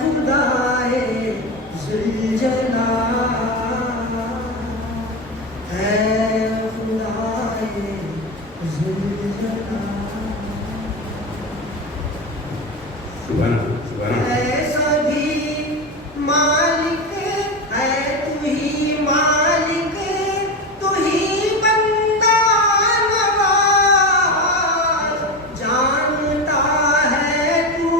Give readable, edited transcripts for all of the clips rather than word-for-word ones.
खुदाए ज़ुलजलाल, है खुदाए ज़ुलजलाल। ऐसा भी मालिक है, तू ही मालिक, तू ही बंदा नवाज, जानता है तू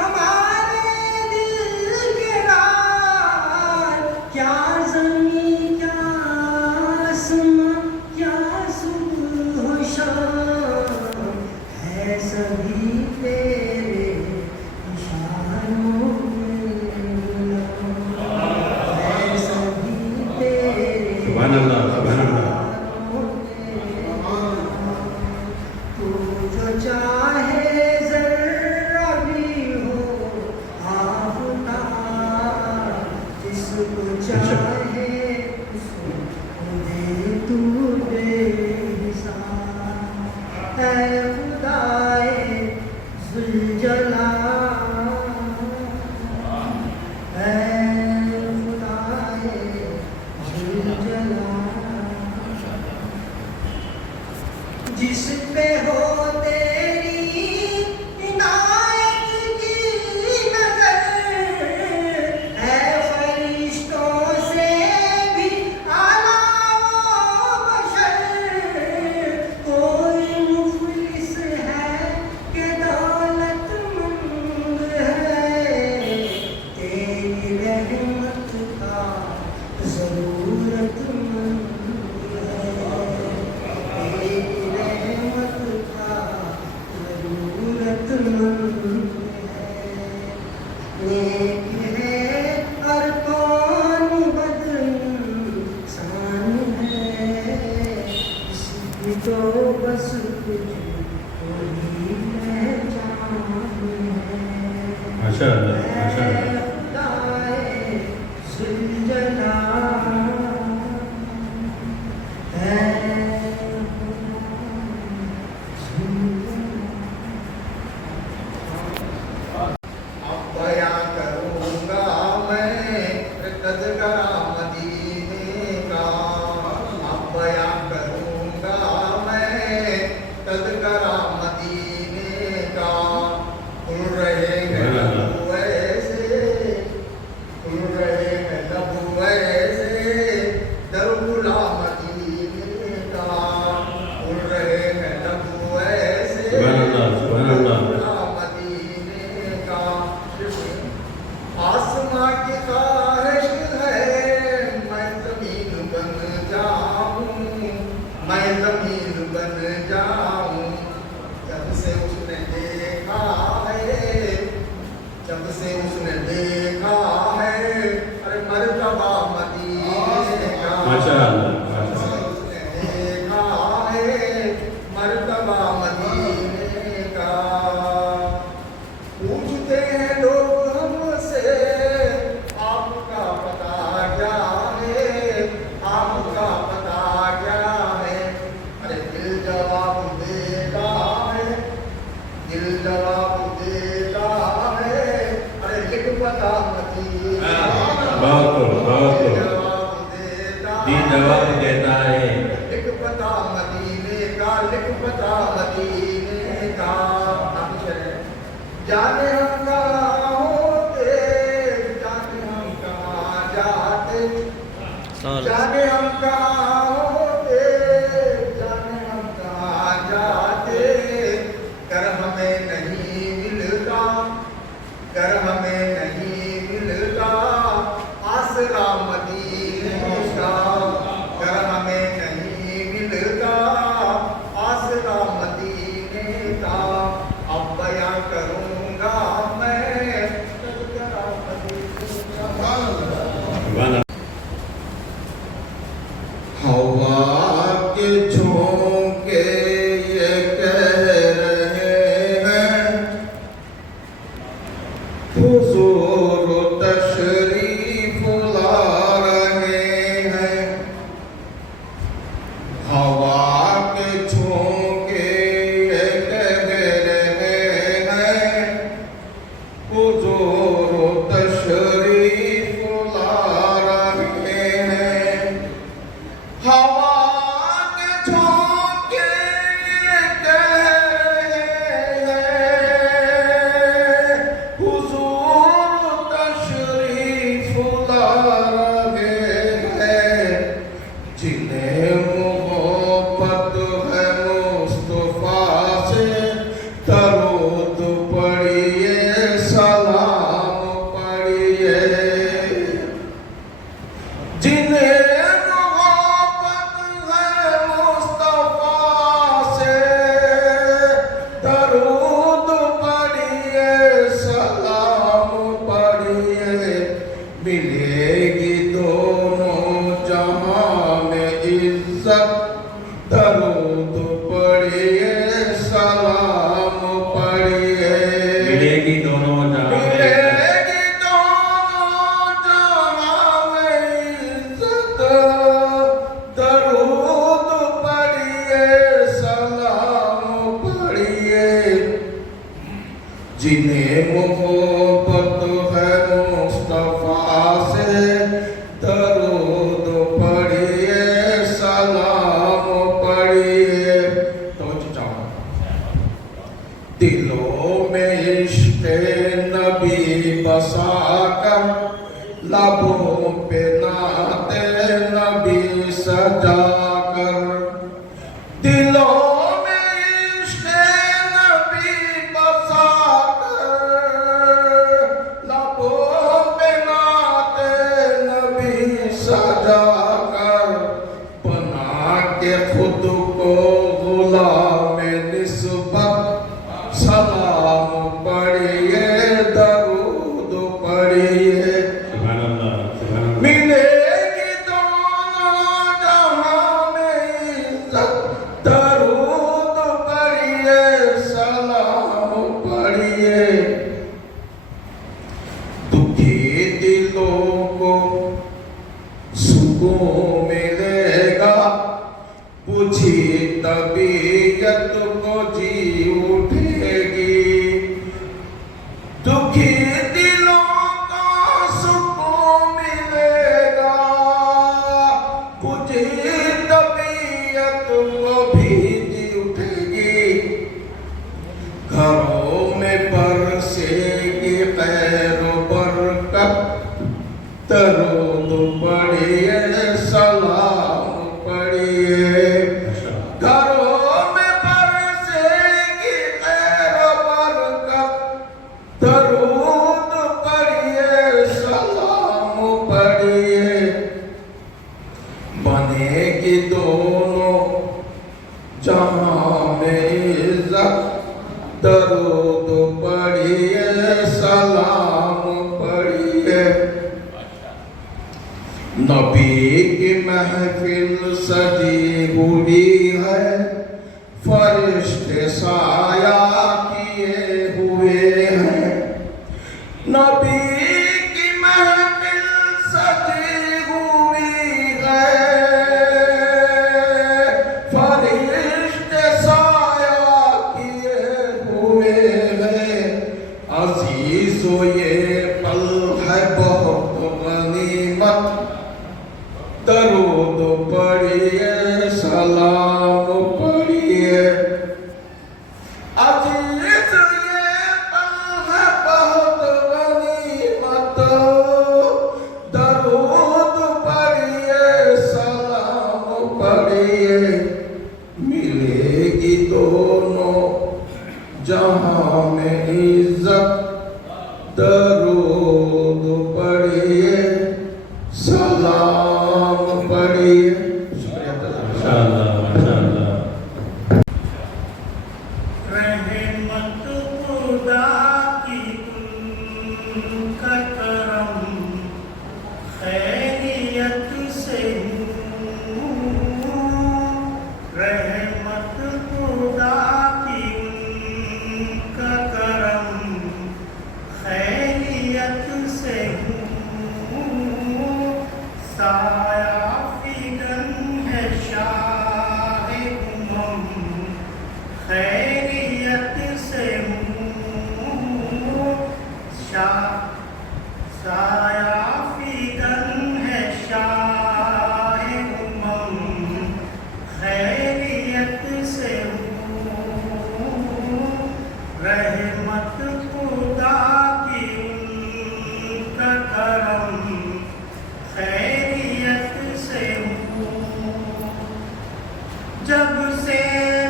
हमारे दिल के राज। क्या ज़मीं क्या आसमां क्या सुबह हो शाम, है सभी तेरे इशारों में गुलाम, है सभी तेरे इशारों में गुलाम। तू जो चाहे ज़रा भी हो आफ़ताब, जिसको चाहे उसको दे तू बेहिसाब। है खुदाए ज़ुलजलाल, है खुदाए ज़ुलजलाल। जिस पे हो तेरी इनायत की नज़र, है फरिश्तों से भी आला वो बशर। कोई मुफलिस है कि दौलतमंद है, तेरी रहमत का ज़रूरतमंद है, तेरी रहमत का ज़रूरतमंद है। नेक है और कौन बदइंसान है, इसकी तो बस कुछ कोई पहचान है। माशाअल्लाह, माशाअल्लाह। है खुदाए ज़ुलजलाल, है अब बयां करूंगा मैं तज़किरा मदीने का, अब बयां करूंगा मैं तज़किरा मदीने का। खुल रहे हैं लब ऐसे, खुल रहे हैं लब ऐसे दरगुला मदीने का। खुल रहे हैं लब ऐसे दरगुला मदीने का। आसमां की ख्वाहिश है मैं ज़मीन बन जाऊं, मैं ज़मीन बन जाऊं। जब से उसने देखा है, जब से उसने देखा है, अरे मर्तबा मदीने का। माशाअल्लाह, जब से उसने देखा है मर्तबा मदीने का। पूछते हैं लोग हमसे आपका पता क्या है, आपका पता क्या है। अरे दिल जवाब देता है, दिल जवाब देता है, अरे लिख पता मदीने का। बहुत खूब, बहुत खूब। जवाब देता दीन जवाब देता है। लिख पता मदीने का, लिख पता मदीने का। जाने हम कहाँ होते, जाने हम कहाँ जाते, जाने हम कहाँ होते, जाने हम कहाँ जाते। कर हमें नहीं मिलता, कर हमें नहीं मिलता आसरा मदीने का। कर हमें नहीं मिलता आसरा मदीने का। अब बयां करूंगा मैं तज़किरा मदीने का। हवा के झोंके ये कह रहे हैं, हुजूर तशरीफ ला रहे हैं। हवा के झोंके ये कह रहे हैं, हुजूर بسا کر لبوں پہ نعت نبی سجا کر دلوں میں عشق نبی بسا کر لبوں پہ نعت نبی سجا کر بنا کے خود کو غلام نسبت سلام پڑھیے درود پڑھیے سبحان اللہ سبحان اللہ ملے گی دونوں جہاں میں عزت درود پڑھیے سلام پڑھیے دکھی دلوں کو سکون ملے گا بجھی طبیعت کو جی اٹھے گی دکھی دلوں کو سکون ملے گا بجھی طبیعت کو بھی جی اٹھے گی گھروں میں برسے گی خیر و برکت درود پڑھیے سلام پڑھیے گھروں میں برسے گی خیر و برکت درود پڑھیے سلام پڑھیے بنے گی دونوں جہاں میں عزت درود پڑھیے سلام پڑھیے نبی کی محفل سجی ہوئی ہے فرشتے سایہ کیے ہوئے ہیں نبی کی محفل سجی ہوئی ہے فرشتے سایہ کیے ہوئے ہیں عزیزو یہ پل ہے بہت غنیمت درود پڑھیے سلام پڑھیے عزیز یہ پل ہے بہت غنیمت درود پڑھیے سلام پڑھیے ملے گی دونوں جہاں میں عزت درود پڑھیے سلام پڑھیے ماشاء اللہ ماشاء اللہ رحمت خدا کی ان کا کرم خیریت سے رحمت خدا کی ان کا کرم خیریت سے سایہ فگن ہے شاہ امم خیریت سے سایہ فگن ہے شاہ امم خیریت سے رحمت خدا کی ان کا کرم خیریت سے جب سے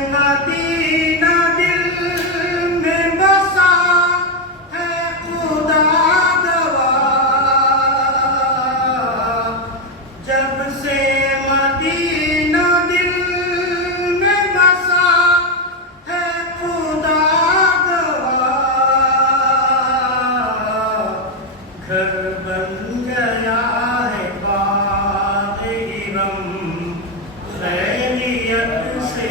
مدینہ دل میں بسا ہے خدا گواہ جب سے مدینہ دل میں بسا ہے خدا گواہ گھر بن گیا ہے باغ ارم خیریت سے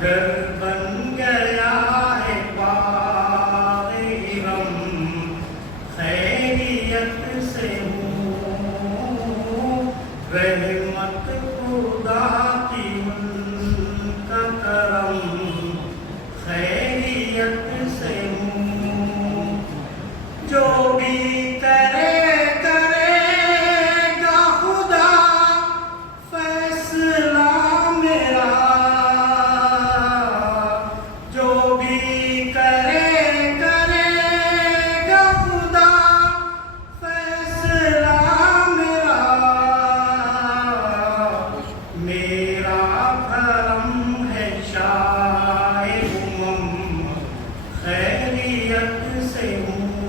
گھر بن گیا ہے باغ ارم خیریت سے رحمت خدا کی ان کا کرم خیریت سے جو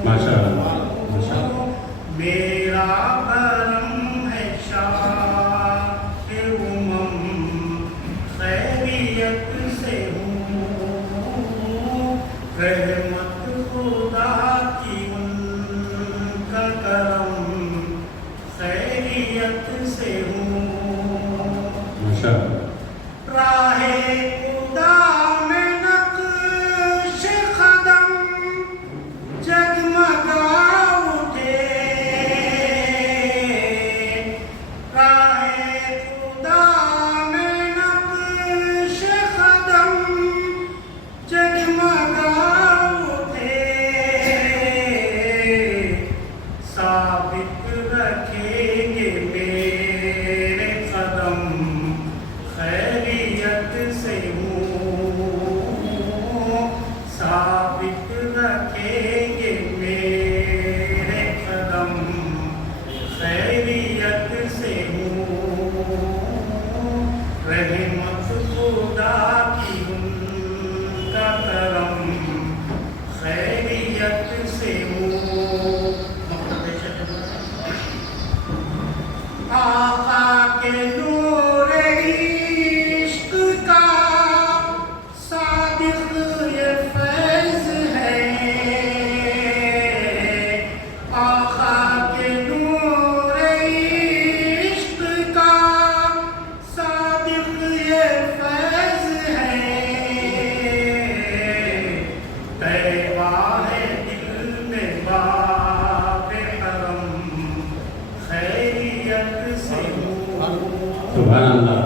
माशा अल्लाह, माशा अल्लाह। मेरा करम है शाह उमम खैरियत से हूँ रहमत खुदा की उनका करम खैरियत से हूँ माशा अल्लाह। राहे खुदा में नक्श कदम जगमगा उठे राहे खुदा में नक्श कदम जगमगा उठे साबित रखेंगे मेरे कदम खैरियत से हूँ साबित रखेंगे मेरे कदम खैरियत से हूँ रहमत खुदा की उनका करम खैरियत से हूँ आका के नूर इश्क का सादिक ये फैज़ है आका के नूर इश्क का सादिक ये फैज़ है तैबा है दिल में बाब हरम खैरियत से हूँ सुभान अल्लाह,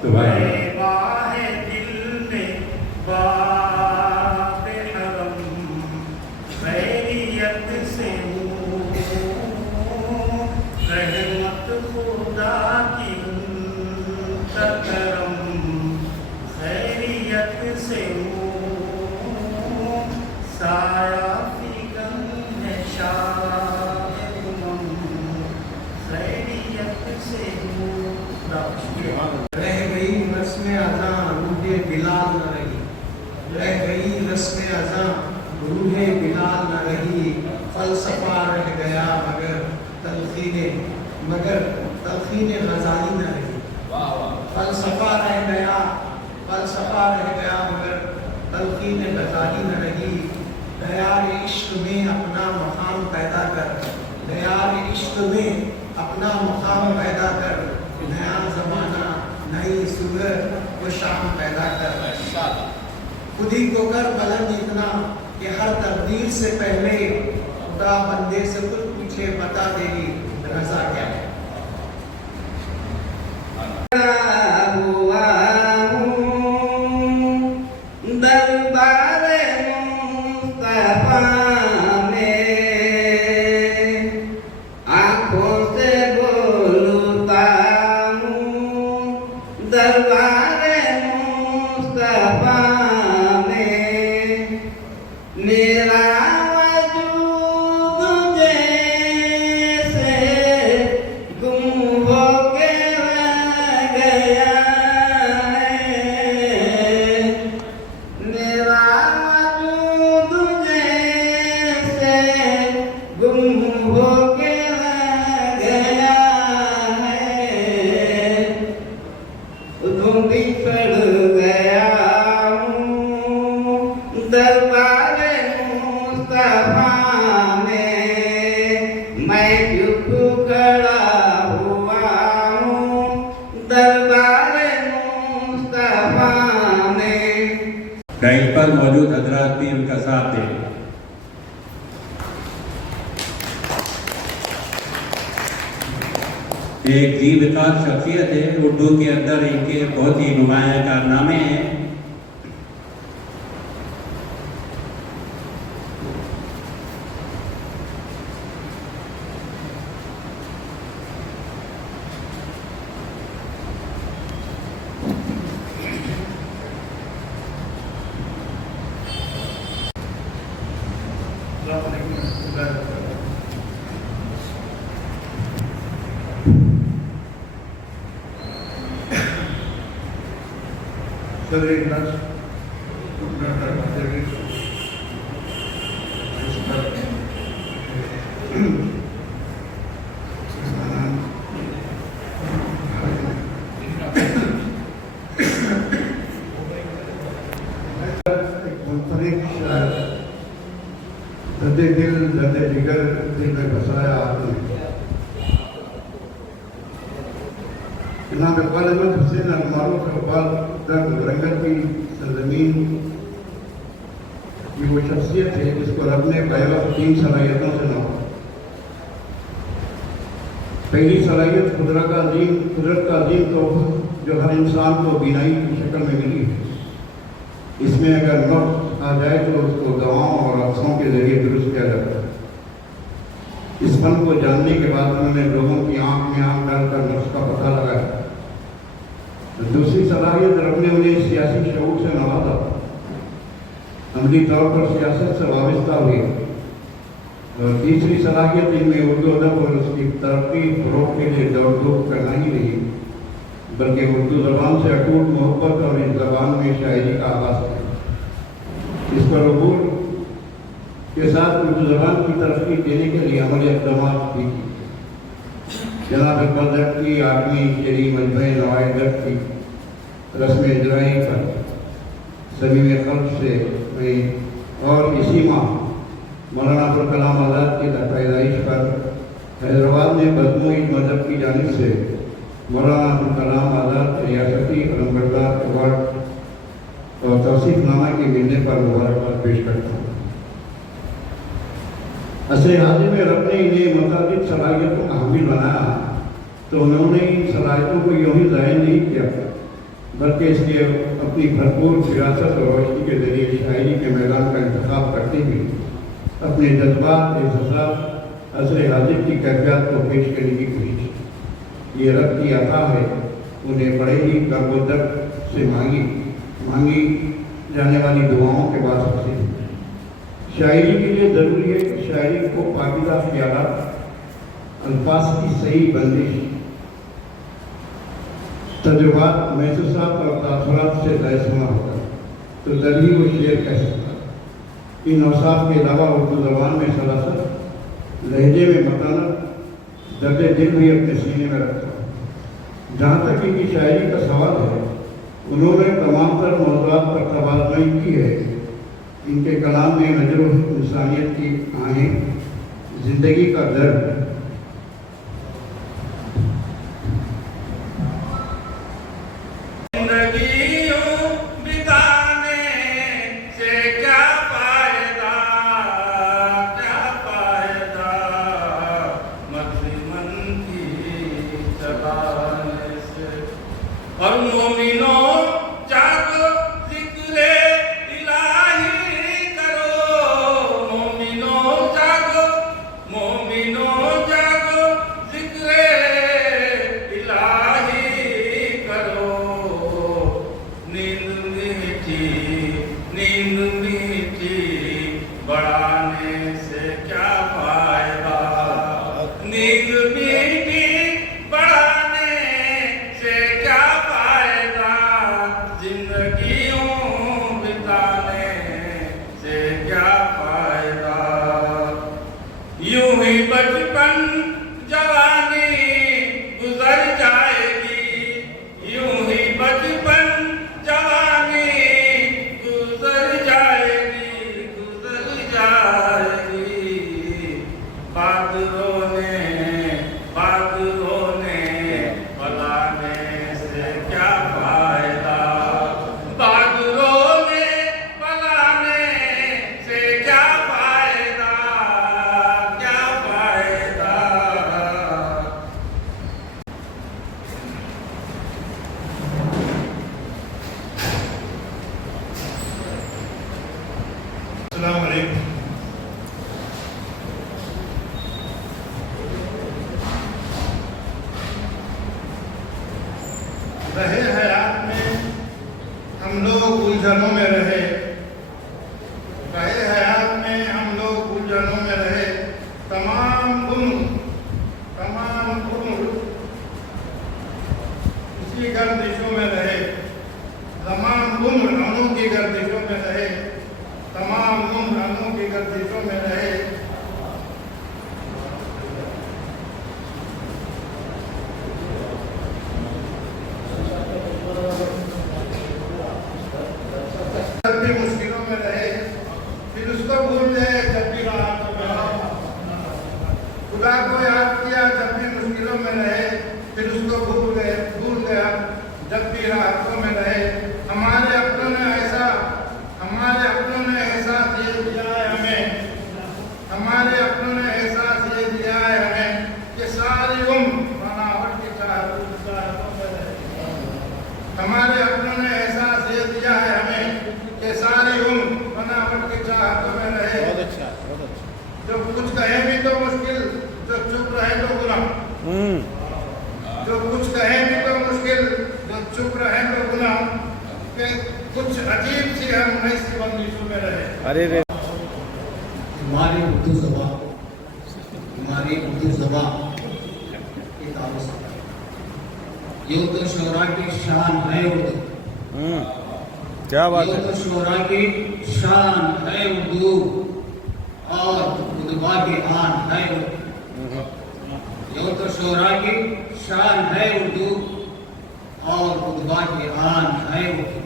सुभान अल्लाह। तैबा है दिल में बाब हरम खैरियत से हूँ रहमत खुदा की उनका करम खैरियत से हूँ साया फिगन है शाह उमम खैरियत से हूँ रह गई रस्म अज़ां रूहे बिलाल न रही रह गई रस्म अज़ां रूहे बिलाल न रही फलसफा रह गया मगर तलखीन गज़ाली न रही फलसफा रह गया मगर तलखीन गज़ाली न रही दयार इश्क में अपना मकाम पैदा कर दयार इश्क में अपना मकाम पैदा कर नया जमाना नई सुबह वो शाम पैदा कर खुद ही को कर बुलंद इतना कि हर तकदीर से पहले खुदा बंदे से कुछ पूछे बता देगी रजा क्या है दरबारे मुस्तफा में आंखों से बोलता हूँ दरबारे मुस्तफा में मेरा वजूद जैसे गुम हो के रह गया है मेरा वजूद जैसे गुम हो के रह गया है धुंधी पड़ गया हूँ दरबारे मुस्तफा में मैं चुप खड़ा हुआ हूँ दरबारे मुस्तफा में डाइल पर मौजूद हजरात भी उनका साथ दें। एक जीवकार शख्सियत है उर्दू के अंदर इनके बहुत ही नुमाया कारनामे हैं। درد دل درد جگر دل میں بسایا آپ نے. جناب اقبال احمد حسین المعروف اقبال در ورنگل کی سرزمین کی وہ شخصیت ہے جس کو رب نے بیان 3 صلاحیتوں سے نوازا. پہلی صلاحیت قدرت کا عظیم تحفہ جو ہر انسان کو بینائی کی شکل میں ملی ہے. اس میں اگر وقت آ جائے تو اس کو دواؤں اور عکسوں کے ذریعے درست کیا جاتا ہے. اس فن کو جاننے کے بعد انہوں نے لوگوں کی آنکھ میں آنکھ ڈال کر نفس کا پتہ لگایا. دوسری صلاحیت رب نے انہیں سیاسی شعور سے نوازا. عملی طور پر سیاست سے وابستہ ہوئی. اور تیسری صلاحیت ان میں اردو ادب اور اس کی ترقی فروغ کے لیے دوڑ دھوپ کرنا ہی نہیں بلکہ اردو زبان سے اٹوٹ محبت اور اس زبان میں شاعری کا آغاز ہے. اس پر عبور کے ساتھ اردو زبان کی ترقی دینے کے لیے عملی اقدامات بھی کی. جناب اقبال جٹ کی 8ویں شعری مجمع نوائے جٹ کی رسم اجرائی پر صمیم قلب سے میں اور اسی ماہ مولانا ابوالکلام آزاد کی پیدائش پر حیدرآباد میں مجموعی مذہب کی جانب سے مولانا ابوالکلام آزاد ریاستی علمبردار ایوارڈ اور توصیف نامہ کے ملنے پر مبارکباد پیش کرتا ہوں. عصر حاضر میں رب نے انہیں متعدد صلاحیتوں کا حامل بنایا تو انہوں نے ان صلاحیتوں کو یوں ہی ظاہر نہیں کیا بلکہ اس لیے اپنی بھرپور فراست اور روشنی کے ذریعے شاعری کے میدان کا انتخاب کرتے ہوئے اپنے جذبات احساسات عصر حاضر کی کیفیات کو پیش کرنے کی کوشش کی. یہ رب کی عطا ہے. انہیں بڑے ہی درد و درد سے مانگی جانے والی دعاؤں کے بعد سے شاعری کے لیے ضروری ہے کہ شاعری کو پاکیزہ خیالات الفاظ کی صحیح بندش تجربات محسوسات اور تاثرات سے لیس ہونا ہوگا تو تبھی وہ شعر کہہ سکتا. ان اوصاف کے علاوہ اردو زبان میں سلاست لہجے میں متانت درد دل بھی اپنے سینے میں رکھتا. جہاں تک ان کی شاعری کا سوال ہے انہوں نے تمام تر موضوعات پر توازنائی کی ہے. ان کے کلام میں نظر و انسانیت کی آہیں زندگی کا درد اور مومنوں جاگو ذکر الہی کرو. مومنوں جاگو ذکر الہی کرو. نیند میٹھی بڑھانے سے کیا فائدہ. نیند میٹھی یوں ہی بچپن جوانی گزر جائے گی. یوں ہی بچپن جوانی گزر جائے گی. بعد رونے پلانے سے کیا فائدہ. بعد رونے پلانے سے کیا فائدہ. السلام علیکم. رہے حیات میں ہم لوگ الجھنوں میں رہے. رہے حیات میں ہم لوگ الجھنوں میں رہے. تمام عمر اسی گردشوں میں رہے. تمام عمر غموں کی گردشوں میں رہے. تمام عمر غموں کی گردشوں میں رہے. चाहतों में रहे। हमारे अपनों ने ऐसा ये दिया है हमें, हमारे अपनों ने एहसास ये दिया है हमें कि सारी उम्र बनावट की चाहतों में रहे। हमारे अपनों ने एहसास ये दिया है हमें कि सारी उम्र बनावट की चाहतों में रहे। जो कुछ कहे भी तो मुश्किल, जो चुप रहे तो गुनाह। जो कुछ कहे भी तो मुश्किल, जो चुप रहे तो गुनाह। कि कुछ अजीब सी हम ऐसी बंदिशों में रहे। अरे रे हमारी उर्दू ज़बान की तारीफ ये तो शोरा की शान है उर्दू। क्या बात ये है। तो शोरा की शान है उर्दू और खुतबा की आन है उर्दू। ये तो शोरा की शान है उर्दू और खुतबा की आन है उर्दू।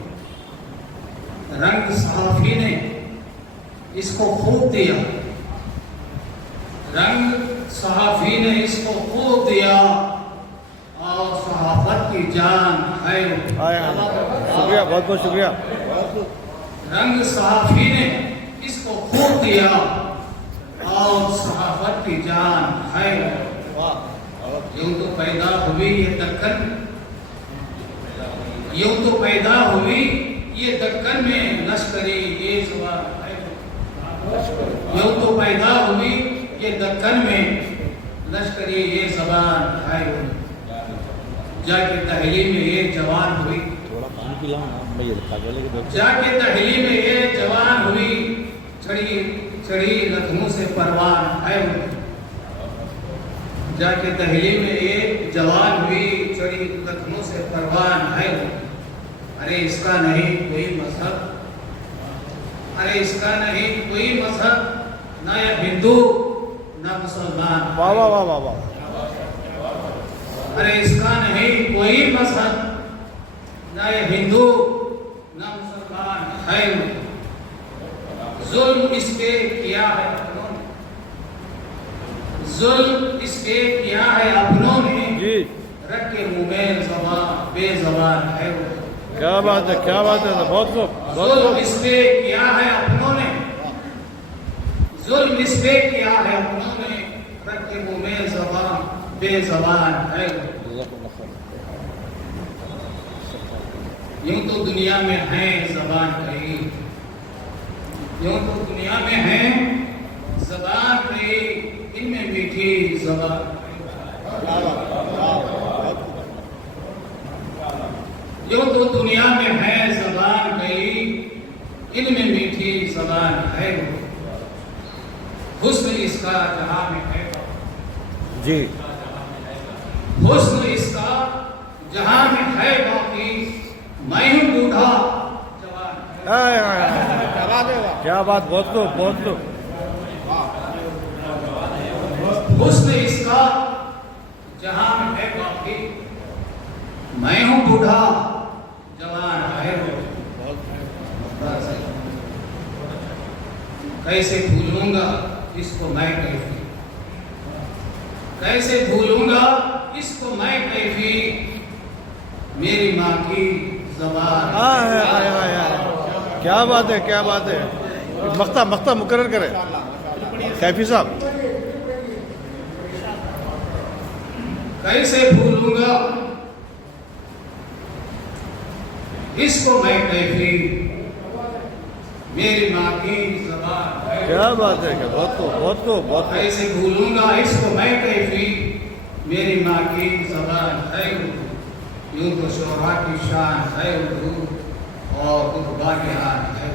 रंग सहाफी ने इसको खूब दिया, रंग सहाफी ने इसको खूब दिया और सहाफत की जान है। शुक्रिया, बहुत बहुत शुक्रिया। रंग सहाफी ने इसको खूब दिया और सहाफत की जान है। यूं तो पैदा हुई ये दक्कन, यूं तो पैदा हुई ये दक्कन में लश्करी ये ज़बान है। यूं तो पैदा हुई ये दक्कन में लश्करी ये ज़बान है। जाके तहली में ये जवान हुई, जाके तहली में ये जवान हुई, चढ़ी लखनऊ से परवान है। जाके तहली में ये जवान हुई, चढ़ी लखनऊ से परवान है। अरे इसका नहीं कोई मजहब, अरे इसका नहीं कोई मजहब, ना ये हिंदू ना मुसलमान। वाह वाह वाह वाह वाह। अरे इसका नहीं कोई मजहब, ना ये हिंदू ना मुसलमान है। जुल्म इस पे किया है अपनों ने, जुल्म इस पे किया है अपनों ने, रख के मुंह में ज़बान बेज़बान है। क्या बात है, क्या बात है। बहुत खूब, बहुत जुल्म खूब। इस पे किया है अपनों ने, जुल्म इस पे किया है अपनों ने, रख के मुंह में ज़बान बेज़बान है। यूं तो दुनिया में है ज़बान कई, यूं तो दुनिया में है ज़बान कई, इनमें मीठी ज़बान। यूं तो दुनिया में है ज़बान कई, इनमें मीठी ज़बान है। हुस्न इसका जहां में है जी, हुस्न इसका जहां में है बाकी, मैं हूं बूढ़ा जवान है। क्या बात, बहुत खूब, बहुत खूब। हुस्न इसका जहां में है बाकी, मैं हूं बूढ़ा जवान है। कैसे भूलूंगा इसको मैं कैफी, कैसे भूलूंगा इसको मैं कैफी, मेरी माँ की ज़बान। क्या बात है, क्या बात है। मख्ता मख्ता मुकर्रर करें कैफी साहब। कैसे भूलूंगा इसको मैं कैफी, मेरी माँ की ज़बान है। क्या बात है, क्या बहुत खूब, बहुत खूब, बहुत खूब। कैसे भूलूंगा इसको मैं कैफी, मेरी माँ की ज़बान है। यूं तो शोरा की शान है उर्दू और खुतबा की आन है।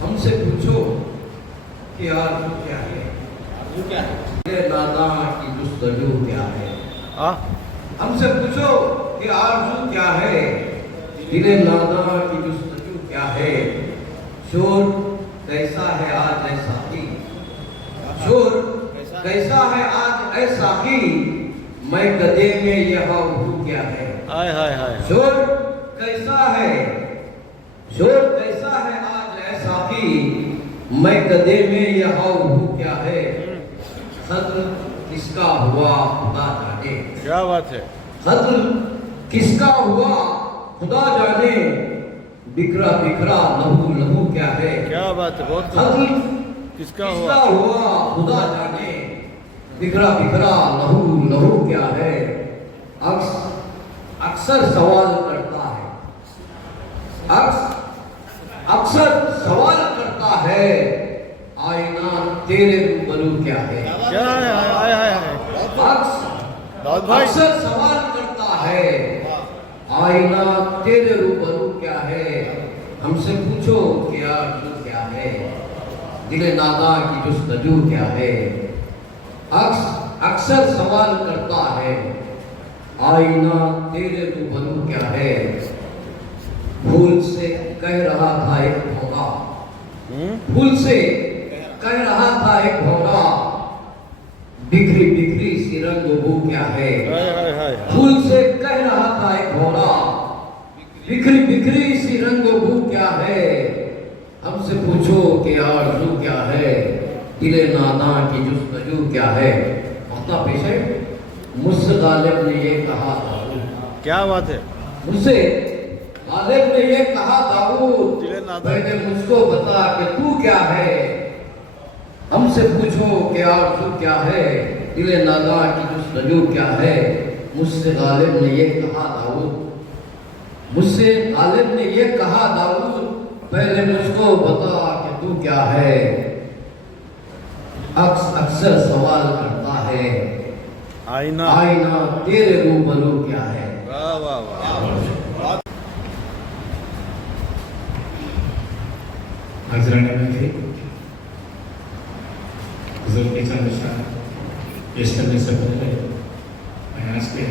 हमसे पूछो कि आरज़ू क्या है, ये नादां की जुस्तजू क्या है। हमसे पूछो कि आरज़ू क्या है, दिले नादां की जुस्तजू क्या है। शोर कैसा है आज ऐसा ही, शोर कैसा है आज ऐसा ही, मैं गदे में यह हूँ क्या है। हाय हाय हाय। शोर कैसा है, शोर कैसा है आज ऐसा ही, मैं गदे में यह हूँ क्या है। किसका हुआ खुदा जाने। क्या बात है। कत्ल किसका हुआ खुदा जाने, बिखरा बिखरा लहू लहू क्या है। क्या बात है, बहुत कत्ल किसका किसका हुआ। हुआ खुदा जाने, बिखरा बिखरा लहू लहू क्या है। अक्सर सवाल करता है, अक्सर सवाल करता है, आईना तेरे रूबरू क्या है। क्या है, हाय हाय हाय। दाऊद भाई अक्सर सवाल करता है, आईना तेरे रूबरू क्या है। हमसे पूछो कि आरज़ू क्या है, दिले नादा की जुस्तजू क्या है। अक्सर सवाल करता है, आईना तेरे रूबरू क्या है। भूल से कह रहा था एक भौरा, भूल से कह रहा था एक भौरा, बिखरी बिखरी सी रंग बू क्या है। हाय हाय हाय। भूल से कह रहा था एक भौरा, बिखरी बिखरी सी रंग बू क्या है। हमसे पूछो कि आरज़ू क्या है, दिले नादा की जुस्तजू क्या है। अपना पेश है, मुझसे गालिब ने ये कहा दाऊद। क्या बात है। मुझसे गालिब ने ये कहा दाऊद, दिले नादा मैंने मुझको बता कि तू क्या है। हमसे पूछो कि आरज़ू क्या है, दिले नादा की जुस्तजू क्या है। मुझसे गालिब ने ये कहा दाऊद, मुझसे गालिब ने ये कहा दाऊद, पहले मुझको बता कि तू क्या है। अक्सर सवाल करता है, आईना। आईना तेरे रूबरू क्या है। वाह वाह वाह। हाजराने में थे हुजूर के चंद इशारे पेश करने से पहले मैं आज के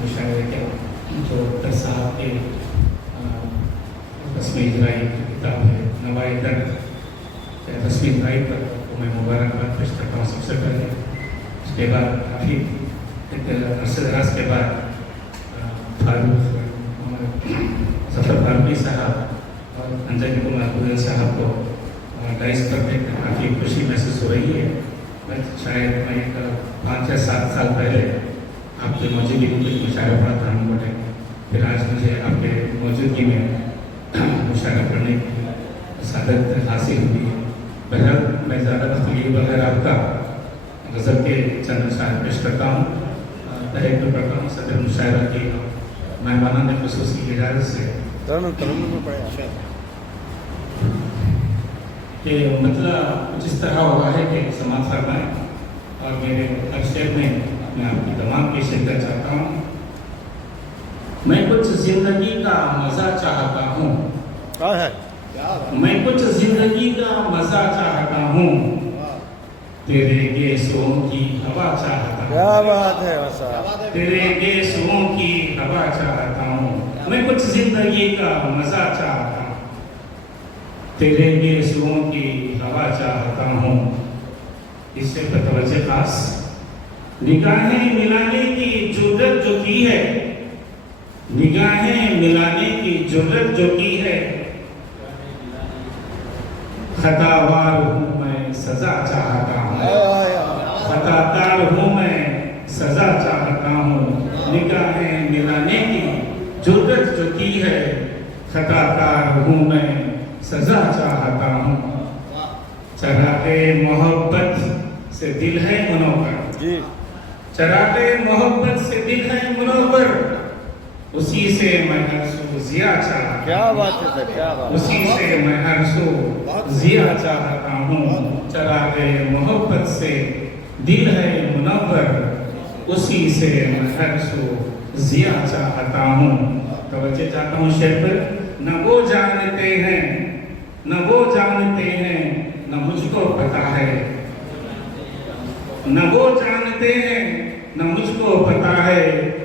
मुशायरे के जो अख्तर साहब के रस्मी इजराई की किताब है नवाए दर्द रस्मी इजराई पर तो मैं मुबारकबाद पेश करता हूँ सबसे पहले। उसके बाद काफ़ी एक अरसे दराज के बाद फारूक सफर फारूकी साहब और अंजनी कुमार गुजर साहब को डाइस पर देखकर काफ़ी खुशी महसूस हो रही है। मैं शायद मैं 5 या 7 साल पहले आपके मौजूदगी में कुछ मुशायरा पढ़ा था हम बोले, फिर आज मुझे आपके मौजूदगी में मुशायरा पढ़ने की सादत हासिल हुई है। बहरहाल मैं ज़्यादा वक्त लिए बगैर आपका गज़ल के चंद शायर पेश करता हूँ। पहले तो पढ़ता हूँ सदर मुशायरा की मेहमाना ने खुसूस की इजाज़त से तरन्नुम में पढ़े। कि मतलब कुछ इस तरह हुआ है कि समाज फरमाएं और मेरे हर शेर में मैं आपकी तमाम की शिरकत चाहता हूँ। मैं कुछ जिंदगी का मज़ा चाहता हूँ, हाय हाय। मैं कुछ जिंदगी का मज़ा चाहता हूँ, तेरे गेसों की हवा चाहता क्या हूँ। बात है वसा। तेरे गेसों की हवा चाहता हूँ, मैं कुछ जिंदगी का मज़ा चाहता हूँ, तेरे गेसों की हवा चाहता हूँ। इससे तवज्जो खास, निगाहें मिलाने की जुर्रत जो की है, निगाहें मिलाने की जुर्रत जो की है, खतावार हूँ मैं सजा चाहता हूँ, खताकार हूँ मैं सजा चाहता हूँ। निगाहें मिलाने की जुर्रत जो की है, खताकार हूँ मैं सजा चाहता हूँ। चरागे मोहब्बत से दिल है मुनव्वर जी। चरागे मोहब्बत से दिल है मुनव्वर, उसी से मैं हर सू जिया चाहता। क्या बात है सर, क्या बात। उसी से मैं हर सू जिया चाहता हूँ। चरागे मोहब्बत से दिल है मुनव्वर, उसी से मैं हर सू जिया चाहता हूँ। तवज्जो चाहता हूँ शेर पर। न वो जानते हैं, न वो जानते हैं, न मुझको पता है, न वो जानते हैं, न मुझको पता है,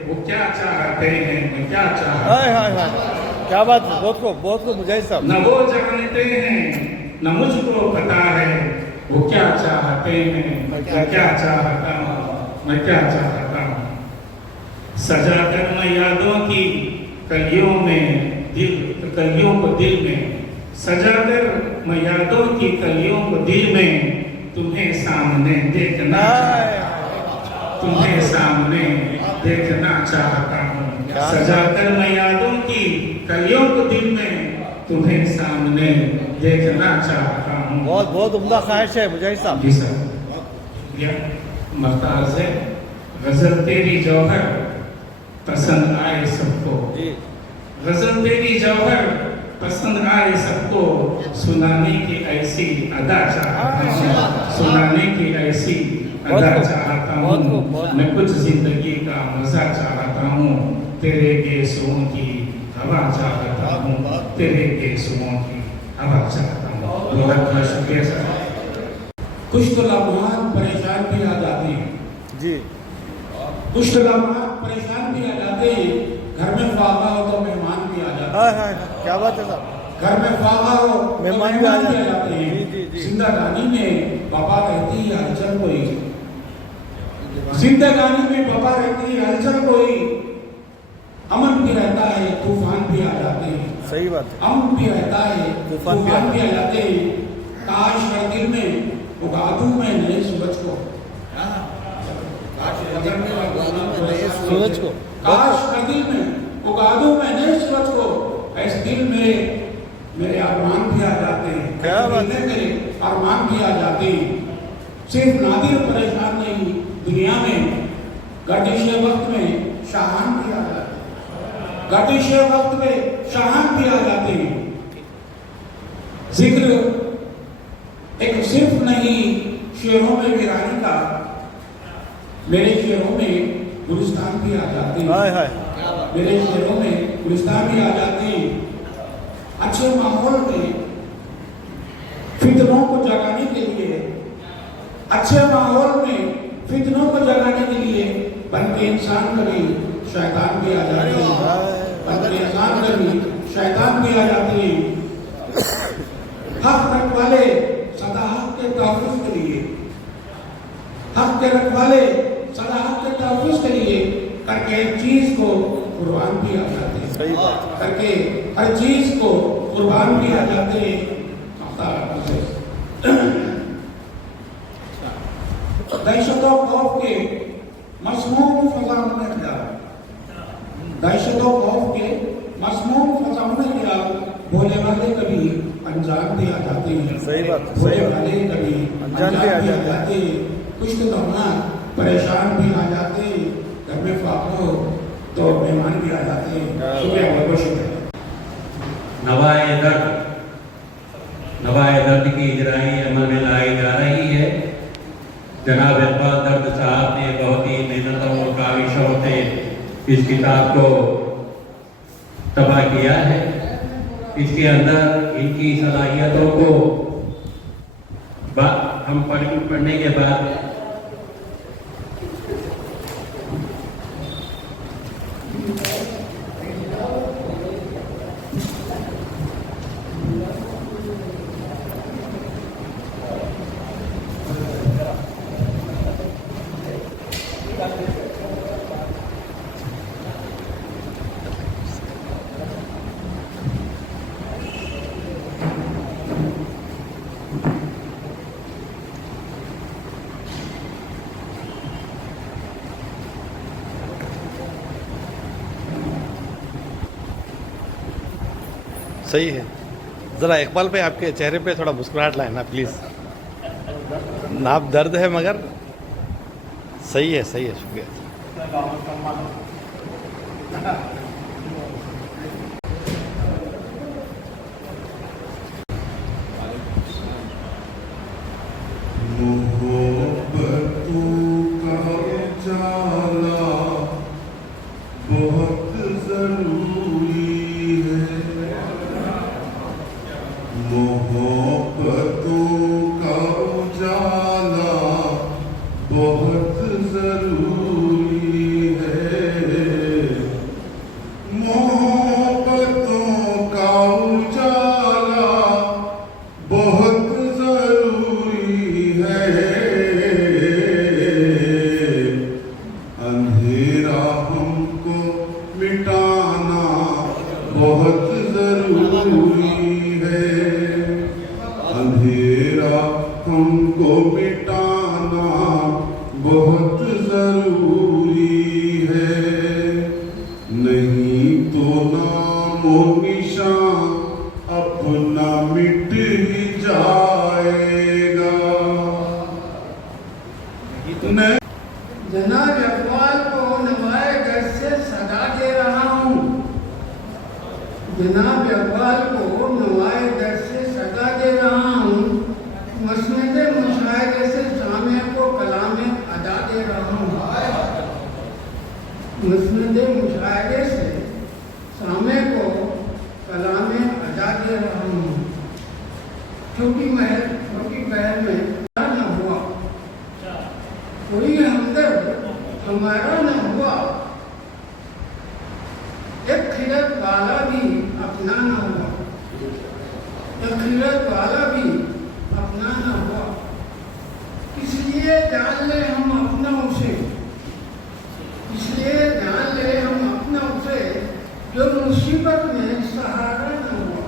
वो क्या चाहते हैं, मैं क्या चाहता हूं। हाय हाय हाय। क्या बात है, बहुत को मुझे सब। न वो जानते हैं, न मुझको पता है, वो क्या चाहते हैं, मैं क्या चाहता हूँ, मैं क्या चाहता हूँ। सजा कर मैं यादों की कलियों में दिल, कलियों को दिल में, सजा कर मैं यादों की कलियों को दिल में, तुम्हें सामने देखना तुम्हें सामने देखना चाहता हूँ सजाकर मैं यादों की कलियों को दिल में तुम्हें सामने देखना चाहता हूँ। बहुत बहुत उम्दा ख्वाहिश है मुजाहिद साहब। जी सर, मख्तार से गजल तेरी जौहर पसंद आए सबको, गजल तेरी जौहर पसंद आए सबको, सुनाने की ऐसी अदा चाहता हूँ, सुनाने की ऐसी अदा चाहता हूँ, मैं कुछ जिंदगी का मजा चाहता हूँ, तेरे गेसुओं की हवा चाहता हूँ, तेरे गेसुओं की हवा चाहता हूँ। बहुत बहुत शुक्रिया सर। कुछ तो लम्हात परेशान भी आ जाते हैं जी, कुछ तो लम्हात परेशान भी आ जाते हैं, घर में फाका हो तो मेहमान भी आ जाते हैं। हाँ, क्या बात है साहब। घर में फाका हो तो मेहमान भी आ जाते हैं। जी, जी, जी। जिंदगानी में बाबा रहती है हलचल कोई, जिंदगानी में बाबा रहती है हलचल कोई, अमन भी रहता है तूफान भी आ जाते हैं। सही बात है। अमन भी रहता है तूफान भी आ जाते हैं। काश हर दिल में उगा दूं मैं नए सूरज को, सूरज को काश हर दिल में उगा दूं मैं नए सूरज को, ऐसे दिल मेरे अरमान भी आ जाते हैं। क्या बात है। मेरे अरमान भी आ जाते हैं। सिर्फ नादिर परेशान नहीं, दुनिया में गर्दिश वक्त में शाहान भी आ जाते हैं, गर्दिश वक्त में शाहान भी आ जाते हैं। जिक्र एक सिर्फ नहीं शेरों में वीरानी का, मेरे शेरों में गुलिस्तान भी आ जाते हैं। हाय हाय। मेरे शेरों में गुलिस्तान भी आ जाते हैं। अच्छे माहौल में फितनों को जगाने के लिए, अच्छे माहौल में फितनों को जगाने के लिए बनके इंसान कभी शैतान भी आ जाते हैं, बनके इंसान कभी शैतान भी आ जाते हैं। हक रखवाले सदा हक के तहफ़्फ़ुज़ के लिए, हक के रखवाले सदा हक के तहफ़्फ़ुज़ के लिए करके हर चीज को कुर्बान भी आ जाते हैं। सही बात। करके हर चीज को कुर्बान भी आ जाते हैं। दहशतों खौफ के मसमूम फज़ाओं में क्या, दहशतों खौफ के मसमूम फज़ाओं में क्या, भोले वाले कभी अनजान भी आ जाते हैं। सही बात। भोले वाले कभी अनजान भी आ जाते हैं। कुछ तो दौरान परेशान भी आ जाते हैं, घर में फाको तो मेहमान भी आ जाते हैं। शुक्रिया, बहुत बहुत शुक्रिया। नवाए दर्द की इजराई अमल में लाई जा रही है। जनाब इकबाल दर्द साहब ने बहुत ही मेहनतों और काविशों से इस किताब को तबाह किया है। इसके अंदर इनकी सलाहियतों को हम पढ़ने के बाद सही है। ज़रा इकबाल पे आपके चेहरे पे थोड़ा मुस्कुराहट लाए ना प्लीज़। नाप दर्द है मगर सही है, सही है। शुक्रिया। बहुत जरूरी है, मोहब्बतों का उजाला बहुत जरूरी है, मोहब्बतों का उजाला बहुत जरूरी है, अंधेरा हमको मिटाना बहुत जरूरी है, अंधेरा हमको मिटाना बहुत जरूरी है, नहीं तो नामो निशान अपना मिट ही जाएगा। जनाब इकबाल को नवाए घर से सदा दे रहा हूँ। जनाब इकबाल को नवाए घर से सदा दे रहा हूँ। मसनद मुशायरे से जामे को कलाम अदा दे रहा हूँ। मसनद मुशायरे से सामे को कलाम अदा दे रहा हूँ। छोटी बहन में न हुआ, कोई हमदर्द हमारा न हुआ, एक खिलत वाला भी अपना न हुआ, एक खिलत वाला भी अपना न हुआ। इसलिए जान ले हम अपना उसे, इसलिए जान ले हम अपना उसे, जो मुसीबत में सहारा न हुआ,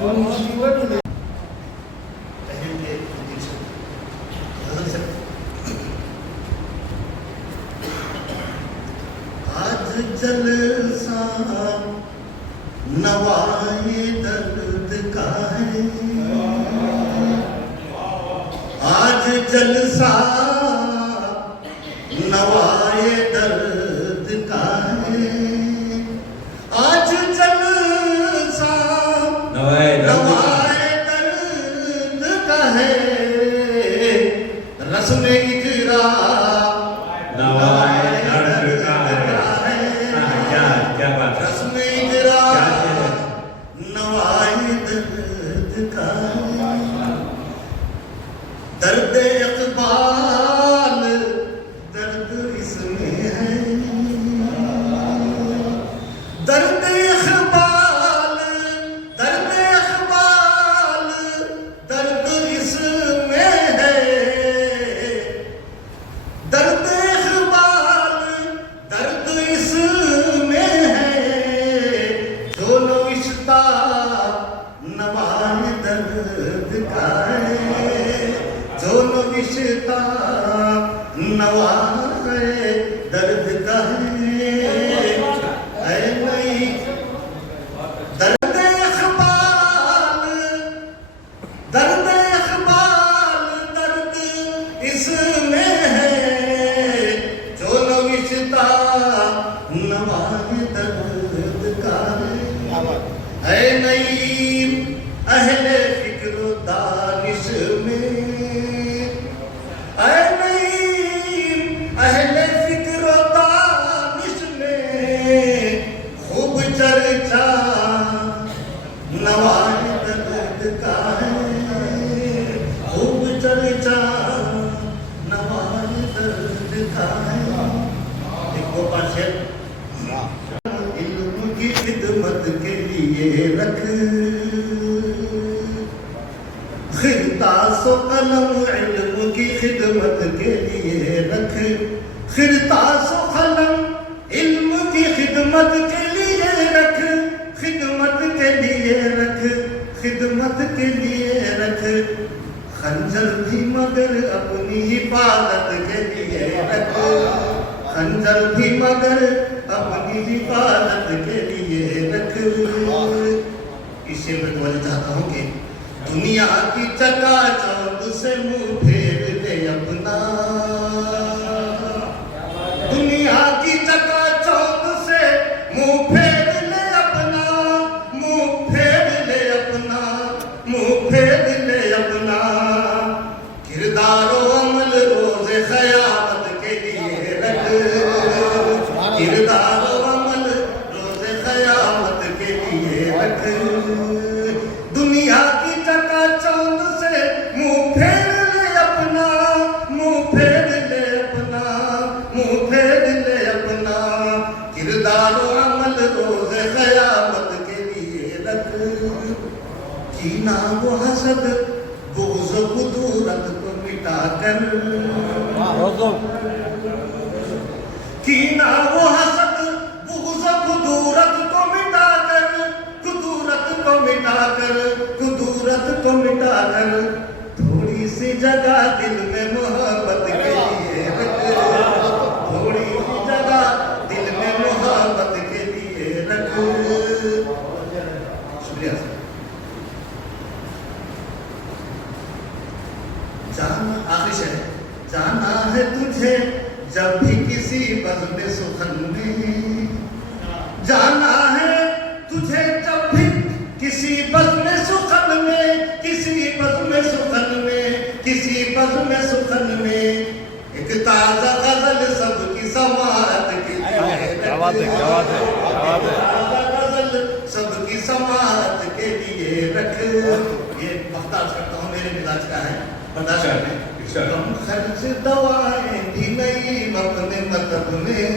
जो मुसीबत में जलसा नवाए दर्द का है, आज जलसा नवाए दर्द का है, आज जलसा नवाए दर्द का है, रस्म इजरा नवाए दर्द का है। क्या बात नवाए दर्द का दर्द इकबाल दर्द इसमें है, दर्द इकबाल दर्द इसमें है, दर्द इकबाल दर्द इसमें है, जो नविश्ता नवाए दर्द का है, जो नविश्ता नवाए दर्द का है। ऐ नहीं दर्द इकबाल दर्द इसमें है, जो नविश्ता नवाए दर्द का है। नहीं अहले फिक्र दानिश में, नहीं अहले फिक्र दानिश में, खूब चर्चा नवाए दर्द का है, खूब चर्चा नवाए दर्द का है। एक गोपाल शेर इल्म की खिदमत के लिए रख, खिरतासो कलम इल्म की खिदमत के लिए रख, खिरतासो कलम इल्म की खिदमत के लिए रख, खिदमत के लिए रख, खिदमत के लिए रख, खंजर भी मगर अपनी हिफाजत के लिए रख, खंजर भी मगर अपनी हिफाजत के लिए रख। इस शेर में तो चाहता हूँ कि दुनिया की चकाचौंध से मुंह फेर ले अपना, दुनिया की चकाचौंध से मुंह फेर ले अपना, मुंह फेर ले अपना, मुंह फेर ले अपना। किरदारो अमल रोज़े क़यामत के लिए रख, किरदारो अमल रोज़े क़यामत के लिए रख। दुनिया की चकाचौंध से मुंह फेर ले अपना, मुंह फेर ले अपना, मुंह फेर ले अपना। किरदारो अमल रोज़े क़यामत के लिए रख। कीना वो हसद बुग़्ज़ कुदूरत को मिटा कर, कीना वो हसद बुग़्ज़ कुदूरत को मिटा कर, कुदूरत को मिटा कर, कुदूरत को मिटा कर, थोड़ी شکریہ سر. جانا آخری شعر ہے. جانا ہے تجھے جب بھی کسی بزم سخن میں, جانا ہے تجھے جب بھی کسی بزم سخن میں, کسی بزم سخن میں, کسی بزم سخن میں, ایک تازہ غزل سب کی سماعت کے لیے, کیا بات ہے, کیا بات ہے, کیا بات ہے. تازہ غزل سب کی سماعت کے لیے رکھ. یہ بختار کرتا ہوں, میرے مزاج کا ہے, برداشت کریں. کم خرچ دوائیں بھی نہیں اپنے مطلب میں,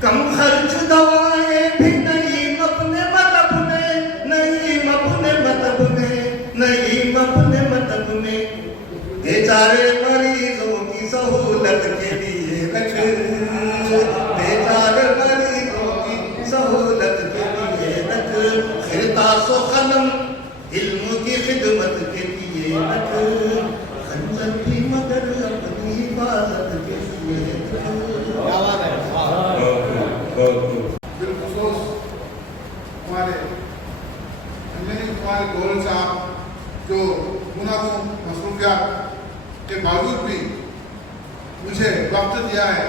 کم خرچ دوائیں بھی نہیں اپنے مطلب میں, نہیں اپنے مطلب میں, نہیں اپنے مطلب میں, بیچارے مریضوں کی سہولت کے لیے رکھ, بیچارے مریضوں کی سہولت کے لیے رکھ. خرطاس و قلم علم کی خدمت کے لیے رکھ, خنجر بھی مگر اپنی حفاظت کے لیے رکھ. بالخصوص ہمارے گورل صاحب جو منظم مصروفیات کے باوجود بھی مجھے وقت دیا ہے,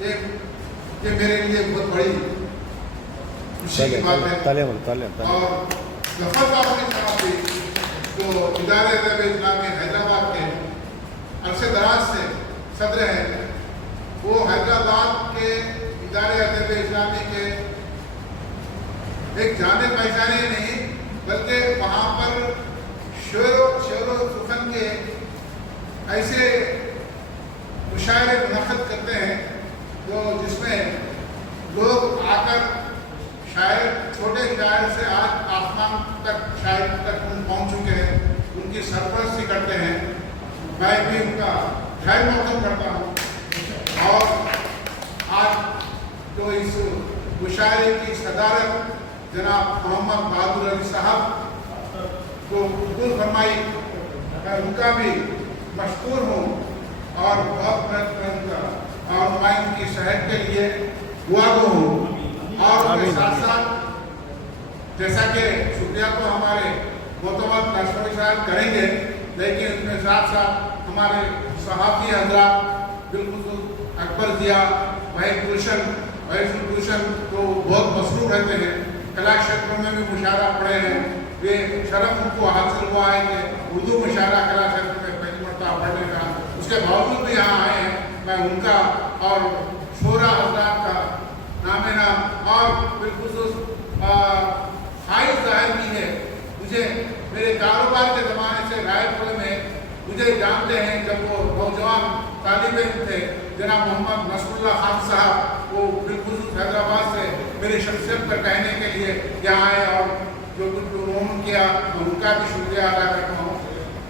یہ میرے لیے بہت بڑی خوشی کی بات ہے. اور ظفر صاحب بھی جو ادارے ادب اسلامی حیدرآباد کے عرصے دراز سے صدر ہیں, وہ حیدرآباد کے ادارے ادب اسلامی کے ایک جانے پہچانے نہیں بلکہ وہاں پر شعر و سخن کے ایسے مشاعرے منعقد کرتے ہیں جو جس میں لوگ آ کر شاعر, چھوٹے شاعر سے آج آسمان تک شاعر تک پہنچ چکے ہیں, ان کی سرپرستی کرتے ہیں. میں بھی ان کا خیر مقدم کرتا ہوں. اور آج جو اس مشاعرے کی صدارت جناب محمد بہادر علی صاحب کو قبول فرمائی, میں ان کا بھی مشکور ہوں اور بہت محنت کا اور میں ان کی صحت کے لیے دعا گو ہوں. اور اس کے ساتھ ساتھ جیسا کہ شکریہ تو ہمارے معتمد نشوری صاحب کریں گے, لیکن اس میں ساتھ ساتھ ہمارے صحافی حضرات بالخصوص اکبر ضیاء, وحید گلشن تو بہت مصروف رہتے ہیں, کلا شیتر میں بھی مشاعرہ پڑھے ہیں. یہ شرف ان کو حاصل ہوا ہے کہ اردو مشاعرہ کلا شیتر میں پہلی مرتبہ پڑھنے کا, اس کے باوجود بھی یہاں آئے ہیں. میں ان کا اور شعراء حضرات کا نام نام اور بالخصوص خواہش ظاہر کی ہے. مجھے میرے کاروبار کے زمانے سے رائے پور میں مجھے جانتے ہیں, جب وہ نوجوان طالب علم تھے, جناب محمد نصر اللہ خان صاحب, وہ بالخصوص حیدرآباد سے میری شخصیت پر کہنے کے لیے یہاں آئے اور جو کچھ انہوں نے کیا ان کا بھی شکریہ ادا کرتا ہوں.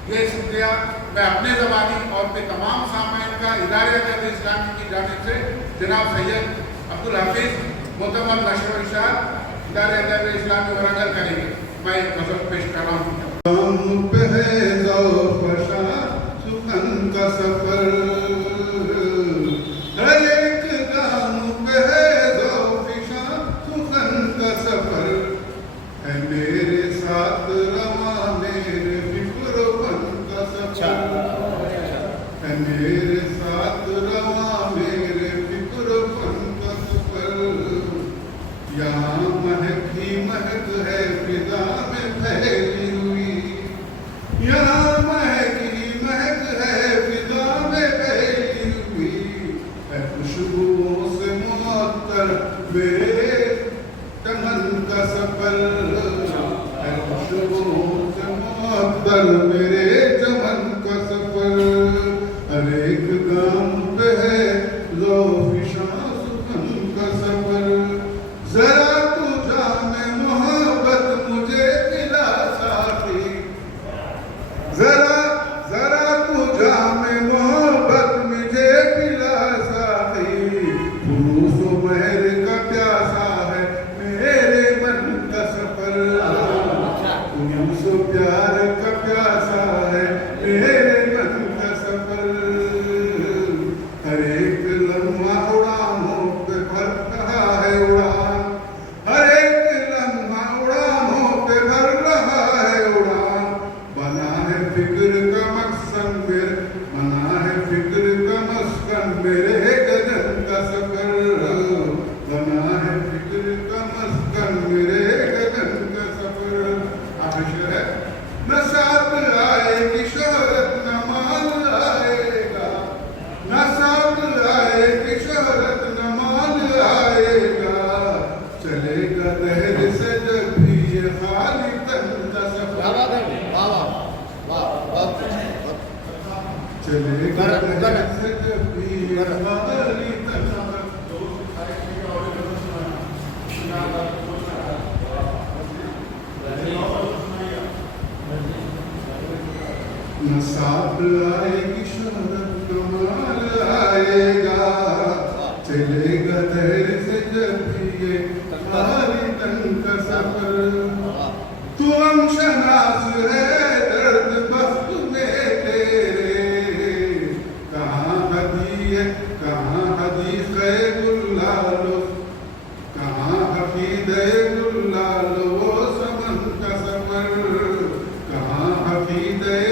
یہ شکریہ میں اپنے زبانی اور اپنے تمام سامعین کا ادارے ادب اسلامی کی جانب سے جناب سید عبدالحفیظ معتمد نشر و ارشاد ادارے ادب اسلامی ورنگل کریں گے. میں غزل پیش کر رہا ہوں. ہم پہ ہے ذوق سخن کا سفر, ہر ایک گام پہ ہے ذوق سخن کا سفر, ہے میرے ساتھ رواں میرے فکر فن کا سفر, ہے میرے ساتھ رواں میرے فکر فن کا سفر. یہاں مہک ہی مہک ہے فضا میں پھیلی ہوئی, یہاں مہک ہی مہک ہے فضا میں پھیلی ہوئی, ہے خوشبوؤں سے معطر میرے چمن کا سفر, ہے خوشبوؤں سے معطر میرے چمن کا سفر. ہر ایک گام پہ ہے ذوق سخن کا سفر, ذرا تو جام محبت مجھے پلا ساقی, ذرا تو جام محبت مجھے پلا ساقی. خلوص و مہر کا پیاسا ہے میرے من کا سفر, خلوص و پیار کا پیاسا میرے گگن کا سفر آخر شعر ہے نہ ساتھ آئے گی شہرت نہ مال آئے گا نہ ساتھ آئے گی شہرت نہ مال آئے گا چلے گا دہر سے جب بھی یہ خالی تن کا سفر چلے گا دہر سے جب بھی یہ خالی تن کا سفر نہ ساتھ آئے گی شہرت کمال آئے گا چلے گا دہر سے جب بھی یہ خالی تن کا سفر تو ہم شناس ہے درد بخت میں تیرے کہاں حدیث ہے گلالو کہاں حفید ہے گلالو وہ سمن کا سفر کہاں حفید ہے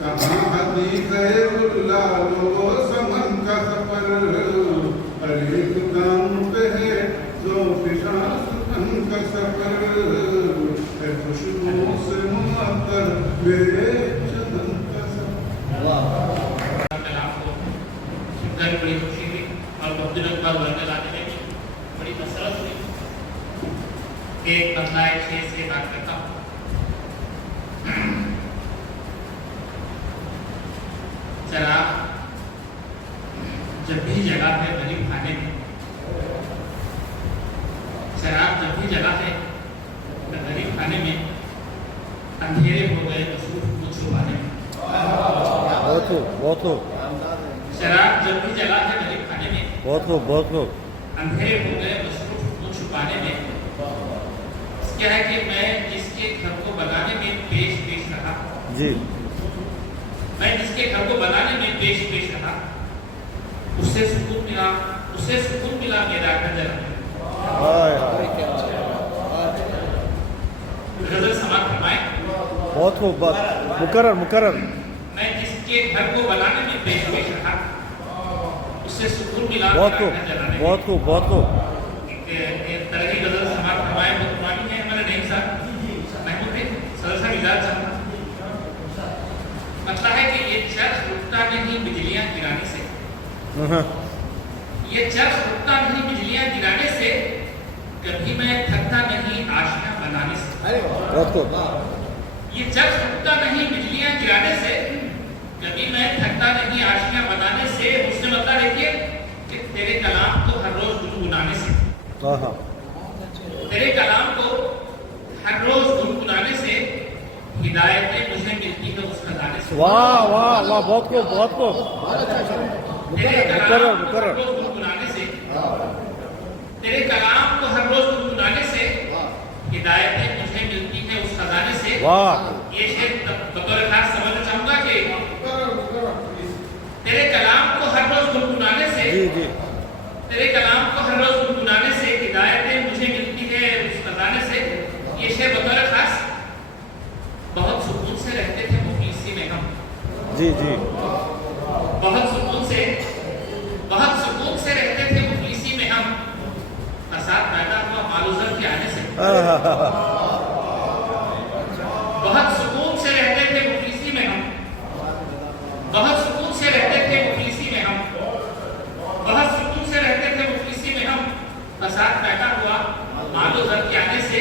کہاں حدیث ہے گلالو وہ سمن کا سفر ہر ایک کام پہ ہے ذوق شاہ سمن کا سفر ہے خوشبو سے معطر میرے چمن کا سفر کلام کو سن کر بڑی خوشی ہوئی اور مختلف اقبال ورنہ لانے میں بھی بڑی مسرت ہوئی ایک بندہ ایک شیر سے بات کرتا ہوں شراب جب بھی جگہ ہے غریب کھانے میں شراب جب بھی جگہ ہے غریب کھانے میں اندھیرے ہو گئے مصروف کو چھپانے میں بہت خوب شراب جب بھی جگہ ہے غریب کھانے میں بہت خوب اندھیرے ہو گئے مصروف کو چھپانے میں کیا ہے کہ میں جس کے گھر کو بنانے میں پیش رہا جی میں جس کے گھر کو بنانے میں پیش رہا اس سے سکون ملا میرا گھر غزل سماعت فرمائیں بہت خوب مکرر میں جس کے گھر کو بنانے میں پیش رہا اس سے سکون ملا بہت خوب طرح کی غزل سماعت فرمائیں بہت پرانی ہے ہمارے نعیم صاحب محمود بھائی صدر صاحب اجازت صاحب مسئلہ ہے کہ یہ چرخ رکتا نہیں بجلیاں گرانے سے یہ چرخ رکتا نہیں بجلیاں گرانے سے کبھی میں تھکتا نہیں آشیاں بنانے سے یہ چرخ رکتا نہیں بجلیاں گرانے سے کبھی میں تھکتا نہیں آشیاں بنانے سے اس نے مطلب دیکھیے کہ تیرے کلام کو ہر روز گنگنانے سے تیرے کلام کو ہر روز گنگنانے سے ہدایتیں مجھے ملتی ہے اس خزانے سے واہ بہت خوب تیرے کلام کو ہر روز گنگنانے سے تیرے کلام کو ہر روز گنگنانے سے ہدایتیں مجھے ملتی ہیں اس خزانے سے یہ شعر بطور خاص سمجھنا چاہوں گا کہ تیرے کلام کو ہر روز گنگنانے سے تیرے کلام کو ہر روز گنگنانے سے ہدایتیں مجھے ملتی ہے اس خزانے سے یہ شعر بطور خاص بہت سکون سے رہتے تھے مفلسی میں ہم بہت سکون سے رہتے تھے مفلسی میں ہم فساد پیدا ہوا مال و زر کے آنے سے بہت سکون سے رہتے تھے مفلسی میں ہم بہت سکون سے رہتے تھے مفلسی میں ہم بہت سکون سے رہتے تھے مفلسی میں ہم فساد پیدا ہوا مال و زر کے آنے سے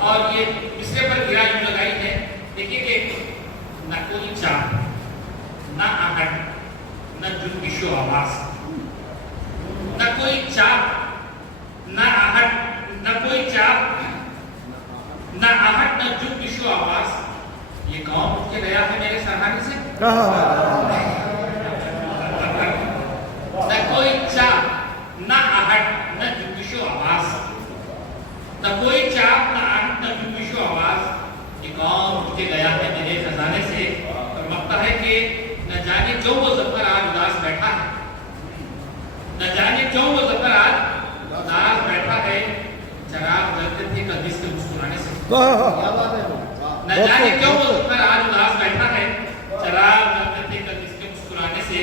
اور یہ مصرے پر گرا یوں لگائی ہے دیکھیے کہ نہ کوئی چاپ نہ آہٹ نہ جنبش و آواز نہ کوئی چاپ نہ آہٹ نہ کوئی چاپ نہ آہٹ نہ جنبش و آواز یہ قوم اٹھ کے گیا ہے میرے سرحانے سے نہ کوئی چاپ نہ آہٹ نہ جنبش و آواز نہ کوئی چاپ نہ آہٹ نہ جنبش و آواز یہ قوم اٹھ کے گیا ہے میرے خزانے سے اور مقتا ہے کہ نہ جانے کیوں وہ ظفر آج اداس بیٹھا ہے نہ جانے کیوں وہ ظفر آج اداس بیٹھا ہے چراغ جلتے تھے کبھی سے مسکرانے سے نہ جانے کیوں وہ ظفر آج اداس بیٹھا ہے چراغ جلتے تھے کبھی سے مسکرانے سے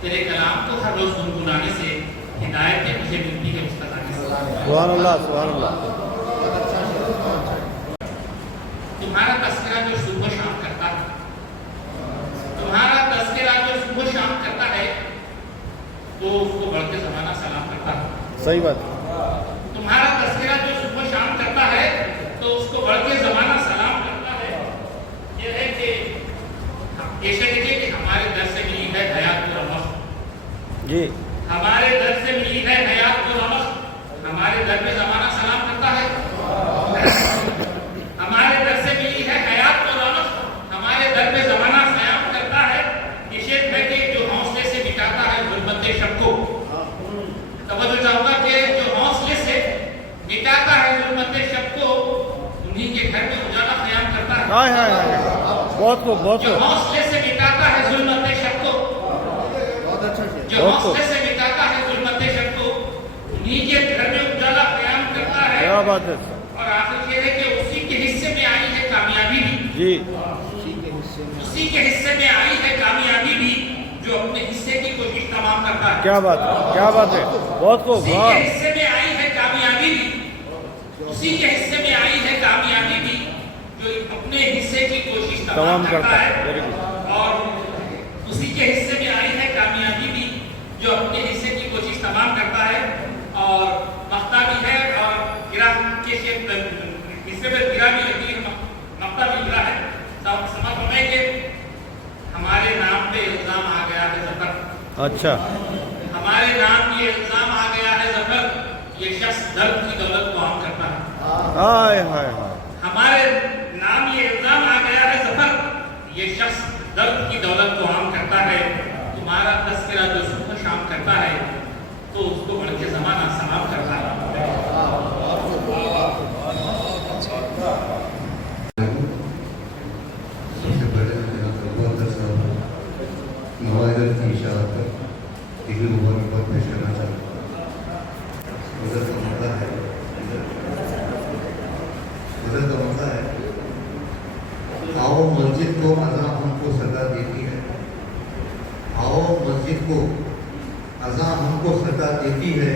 تیرے کلام کو ہر روز گنگنانے سے ہدایتیں مجھے विनती है उस्ताद आगे से। सुभान अल्लाह, सुभान अल्लाह। तुम्हारा तस्करा जो सुबह शाम करता है, तुम्हारा तस्करा जो सुबह शाम करता है, तो उसको बढ़ते जमाना सलाम करता है। सही बात। तुम्हारा तस्करा जो सुबह शाम करता है, तो उसको बढ़ते जमाना सलाम करता है। ये है कि ये देखिए कि हमारे दर से मिली है हयात और रमक, जी हमारे दर से मिली है हयात और रमक, हमारे दर पे जमाना सलाम करता है। हमारे दर से मिली है हयात और रमक, हमारे दर पे जमाना सलाम करता है। निषेध है कि जो हौसले से मिटाता है गुरबत शब को, तवज्जो चाहूंगा कि जो हौसले से मिटाता है गुरबत शब को, उन्हीं के घर में उजाला क़याम करता है। हाय हाय हाय, बहुत को बहुत जो को। हौसले से मिटाता है जुल्मत शब को, जो हौसले से मिटाता है जुल्मत शब को, उन्हीं के घर में उजाला क़याम करता है। क्या बात है। और आखिर ये है कि उसी के हिस्से में आई है कामयाबी भी, जी उसी के हिस्से में आई है कामयाबी भी, जो अपने हिस्से की कोशिश तमाम करता है। क्या बात है, क्या बात है, बहुत को। उसी वाह, के हिस्से में आई है कामयाबी भी, उसी के हिस्से में आई है कामयाबी भी, जो अपने हिस्से की कोशिश तमाम करता है। Very good. और उसी के हिस्से में आई है कामयाबी भी, जो अपने हिस्से की कोशिश तमाम करता है। और मख्ता भी है और गिरा के हिस्से में गिरा भी लगी है, मख्ता भी गिरा है। समझ में कि हमारे नाम पे इल्जाम आ गया है जफर, अच्छा, हमारे नाम ये इल्जाम आ गया है जफर, ये शख्स दर्द की दौलत को आम करता है। हाय हाय हाय। हमारे नाम ये इल्जाम आ गया है जफर, ये शख्स दर्द की दौलत को आम करता है। तुम्हारा तस्करा जो सुबह शाम करता है, तो उसको बढ़ के जमाना सलाम करता है। सबसे पहले नवाज़त की इशारत पर दिल मुबारकबाद पेश करना चाहता हूँ। उधर का मसला है, उधर का मसला है, आओ मस्जिद को अज़ा हमको सदा देती है, आओ मस्जिद को अज़ा हमको सदा देती है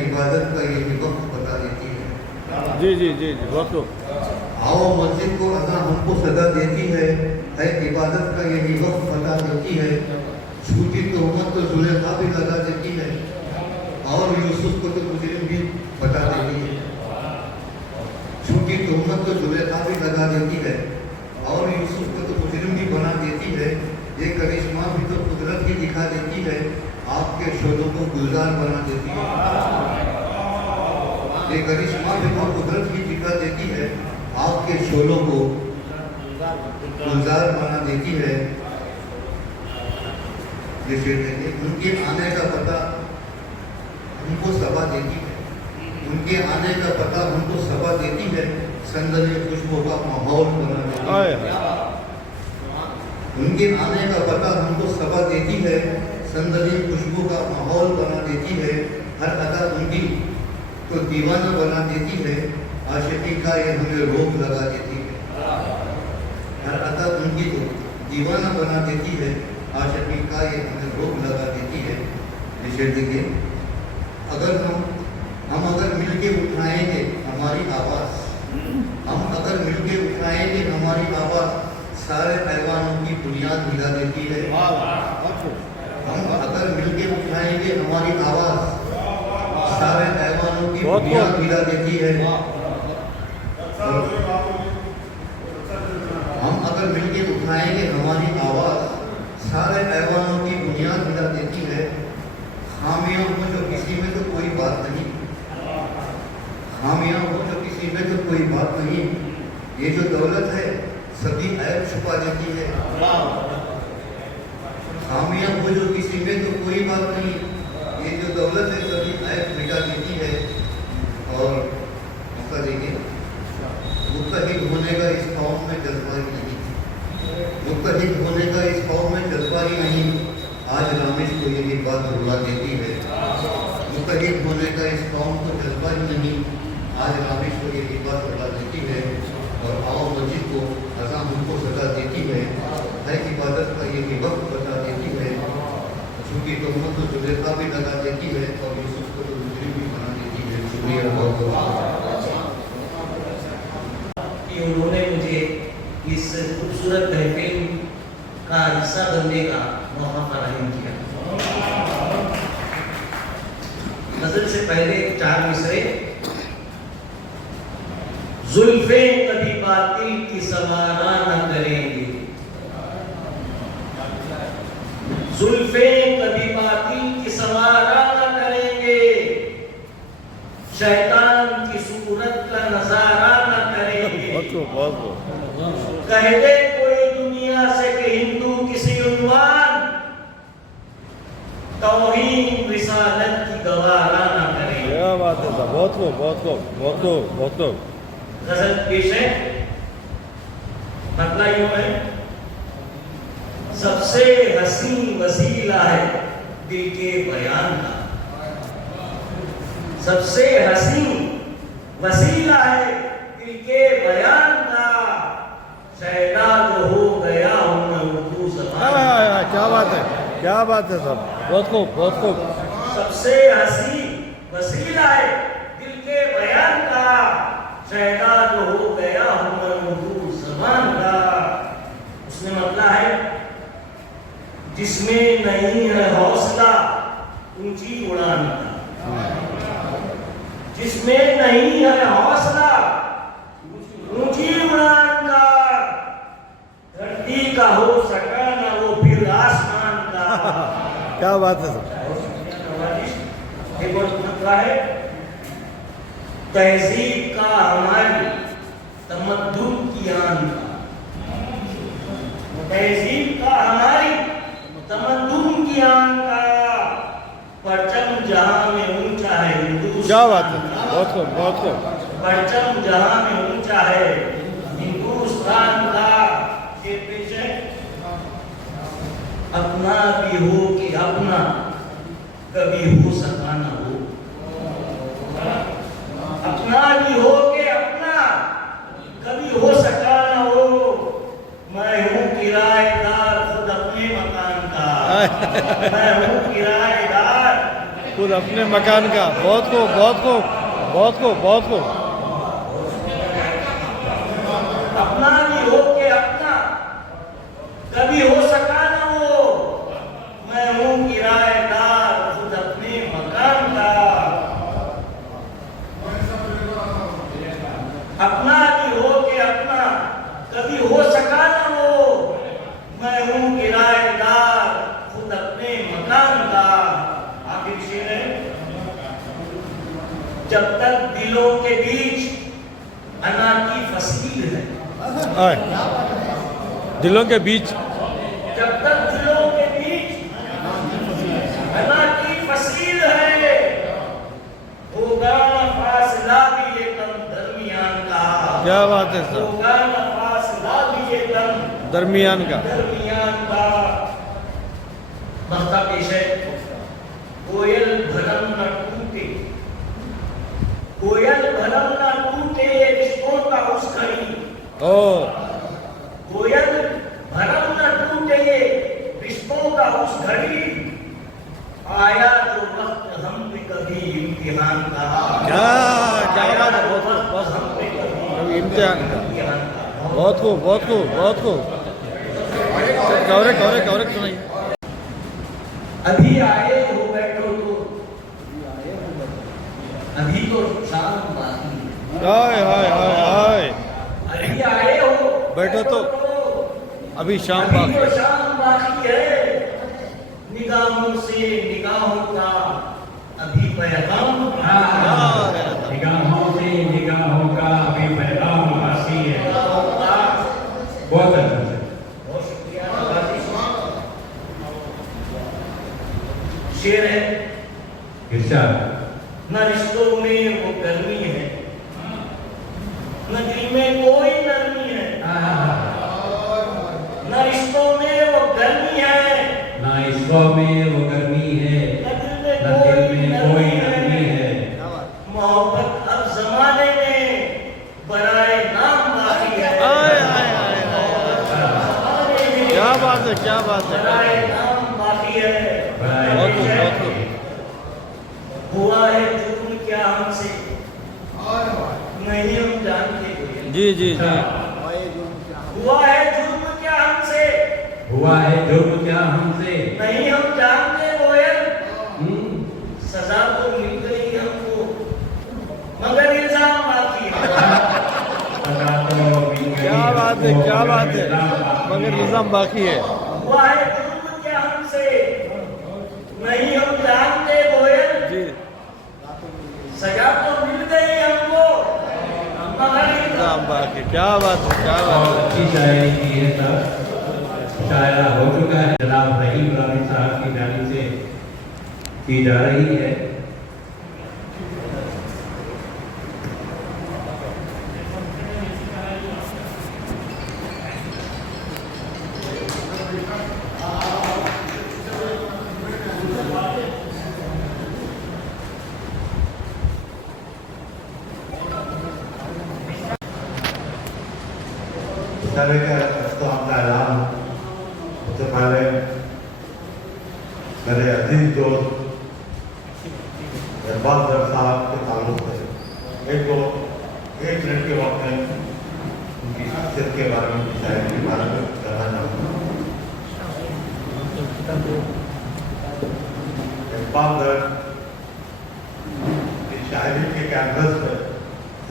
इबादत का यही वक्त बता देती है। जी जी जी जी, बहुत को। आओ मस्जिद को अज़ा हमको सदा देती है इबादत का यही वक्त बता देती है। झूठी तोहमत तो जुलेखा भी लगा देती है, और यूसुफ को तो मुजरिम भी बता देती है। झूठी तोहमत तो जुलेखा भी लगा देती है, और यूसुफ को तो मुजरिम भी बना देती है। ये करिश्मा भी तो कुदरत ही दिखा देती है, आपके शोलों को गुलजार बना देती है। ये करिश्मा भी तो कुदरत ही दिखा देती है, आपके शोलों को गुलजार बना देती है। ये शेर देखिए, उनके आने का पता हमको सबा देती है, उनके आने का पता हमको सबा देती है, संदली खुशबू का माहौल बना देती है। उनके आने का पता हमको सबा देती है, संदली खुशबू का माहौल बना देती है। हर अदा उनकी तो दीवाना बना देती है, आशिकी का ये हमें रोक लगा देती है। हर अदा उनकी तो दीवाना बना देती है, आशिकी का ये हमें रोक लगा देती है। शेर देखिए, अगर हम अगर मिलके उठाएंगे हमारी आवाज़, हम अगर मिलके उठाएंगे हमारी आवाज़, सारे पैवानों की बुनियाद हिला देती है। हम अगर मिलके उठाएंगे हमारी आवाज़, सारे पैवानों की बुनियाद हिला देती है। हम अगर मिलके उठाएंगे हमारी आवाज़, सारे पैवानों की बुनियाद हिला देती है। खामियां हो जो किसी में तो कोई बात नहीं, खामियां हो जो किसी में तो कोई बात नहीं, ये जो दौलत है सभी ऐब छुपा देती है। खामियां हो जो किसी में तो कोई बात नहीं, ये जो दौलत है सभी ऐब मिटा देती है। और मौका देखिए, मुत्तहिद होने का इस कौम में जज्बा ही नहीं, मुत्तहिद होने का इस कौम में जज्बा ही नहीं, आज रामेश को ये बात रुला देती है। मुत्तहिद होने का इस कौम को जज्बा ही नहीं, आज रामेश को ये बात रुला देती है। और आओ मस्जिद को अज़ा हमको सजा देती है इबादत का ये वक्त बता देती है। झूठी तोहमत तो जुलेखा भी लगा देती है, और यूसुफ को तो मुजरिम नक्शा बनने का मौका फराहम किया। गजल से पहले 4 मिसरे। जुल्फे कभी बातिल की सवारा न करेंगे, जुल्फे कभी बातिल की सवारा न करेंगे, शैतान की सूरत का नजारा न करेंगे। कह दे कोई दुनिया से कि हिंदू किसी उन्वान, तौहीन रिसालत की गवारा न करेंगे। क्या बात है साहब, बहुत खूब। गजल पेश है, मतलब यूं है, सबसे हसीन वसीला है दिल के बयान का, सबसे हसीन वसीला है दिल के बयान का, शैदा जो हो गया हूं मैं उर्दू ज़बान। क्या बात है साहब, बहुत खूब। सबसे हसीन वसीला है दिल के बयान का, शैदा जो हो गया हूं मैं उर्दू ज़बान का। उसने मतलब है जिसमें नहीं है हौसला ऊंची उड़ान का, जिसमें नहीं है हौसला ऊंची उड़ान का, धरती का हो सका ना वो फिर आसमान का। क्या बात है साहब, एक और मतलब है तहजीब का हमारी तमद्दुन की आन का, तहजीब का हमारी तमद्दुन की आन का, परचम जहां में ऊंचा है हिंदुस्तान। क्या बात है, बहुत खूब। परचम जहां में ऊंचा है हिंदुस्तान का। ये पेश है, अपना भी हो कि अपना कभी हो सका ना हो, अपना भी हो कि अपना कभी हो सका ना हो, मैं हूँ किराएदार खुद अपने मकान का, मैं हूँ किराएदार खुद अपने मकान का। बहुत खूब। अपना भी हो कि अपना कभी हो सका ना हो, मैं हूँ किराएदार खुद अपने मकान का। अपना भी हो कि अपना कभी हो सका ना हो, मैं हूँ किराएदार खुद अपने मकान का। आखिर शेर है, जब तक दिलों के बीच अना की फसील है, दिलों के बीच, जब तक दिलों के बीच अना की फसील है, होगा न फासला भी ये कम दरमियान का। क्या बात है साहब, होगा न फासला भी ये कम दरमियान का। मस्ता पेश है, कोयल भरम न टूटे, कोयल भरम न टूटे ये रिश्तों का उस घड़ी, कोयल भरम न टूटे ये रिश्तों का उस घड़ी, आया जो वक्त हम पे कभी इम्तिहान का। क्या बात है, बहुत हम पे कभी इम्तिहान का। इम्तिहान का। बहुत खूब। कवरेज सुनाइए। अभी आए हो बैठो तो, अभी तो शाम बाकी है। हाय। अभी आए हो बैठो तो अभी शाम अभी बाकी। तो शाम बाकी है, निगाहों से निगाहों का अभी पैगाम। निगाहों से निगाहों का अभी पैगाम बाकी है। बहुत अच्छा है, बहुत शुक्रिया। शेर है, इरशाद। न रिश्तों में वो गर्मी है, न दिल में कोई नरमी है, न रिश्तों में वो गर्मी है, ना इश्कों में वो गर्मी है, न ना दिल में कोई नरमी है। मोहब्बत अब जमाने में बराए नाम बाकी है। क्या बात है। बराए नाम बाकी है। बहुत खूब। हुआ है जुर्म क्या हमसे, नहीं हम जानते। जी। हुआ है जुर्म क्या हमसे, हुआ है जुर्म क्या हमसे? नहीं हम जानते गोयल, सजा तो मिल गई हमको, मगर इल्जाम बाकी है। सजा तो मिल गई क्या बात है, क्या बात है, मगर इल्जाम बाकी है। हुआ है जुर्म क्या हमसे, नहीं हम जानते गोयल, जी सजा तो मिल गई हमको, मगर इल्जाम बाकी। क्या बात है, क्या बात बहुत है। अच्छी शायरी की है सर, शायरा हो चुका है, जनाब रहीम रानी साहब की जानिब से की जा रही है। तरह का इस्लाम का ऐलान सबसे पहले मेरे अजीज दोस्त इरफान साहब के ताल्लुक से एक मिनट के वक्त में उनकी शख्सियत के बारे में, शायरी के बारे में कहना चाहूँगा। इरफान की शायरी के कैनवस पर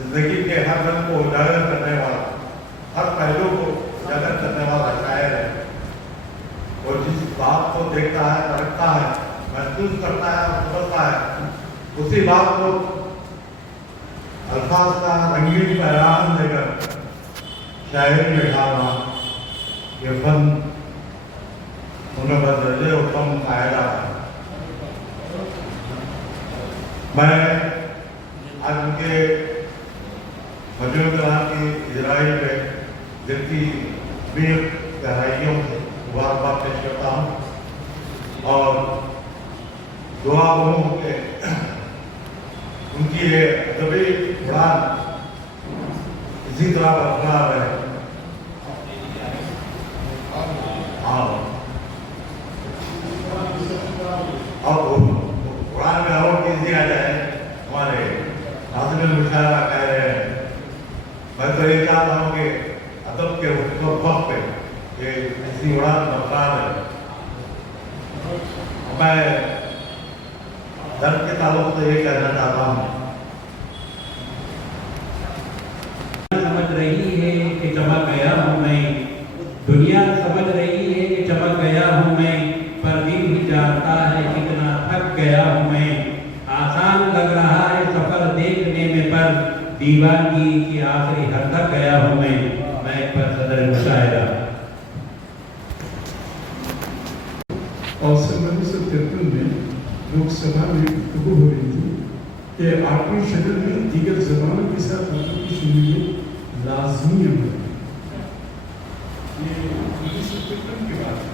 जिंदगी के हर रंग को उजागर करने वाला, हर पहलू को उजागर करने वाला शायर है। और जिस बात को देखता है, परखता है, महसूस करता है और समझता है, उसी बात को अल्फाज का रंगीन पैगाम देकर शायरी में ढालना, ये फन उन्हें बदले उत्तम कायदा है। मैं आज उनके मजनू कलाम की इजराइल में दिल की बेहद गहराइयों से मुबारकबाद पेश करता हूँ और दुआ हूँ कि उनकी ये अदबी उड़ान इसी तरह बरकरार रहे। और उड़ान में और किसी आ जाए, हमारे नाज़िम मुशायरा कह रहे हैं, मैं तो ये चाहता हूँ कि अदब के वक्त पे ये ऐसी उड़ान बरकरार है। मैं दर्द के ताल्लुक से ये कहना चाहता हूँ, समझ रही है कि चमक गया हूँ मैं, दुनिया समझ रही है कि चमक गया हूँ मैं, पर दिल भी जानता है कितना थक गया हूँ मैं। आसान लग रहा है सफर देखने में, पर दीवानगी की आखिरी हद तक गया हूँ मैं एक पर सदर मुशाहिदा। और 1973 में लोकसभा में गुफ्तगू हो रही थी कि 8वीं शक्ल में दीगर जबानों के साथ उर्दू की शुरूआत लाजमी है। ये 1953 की बात है।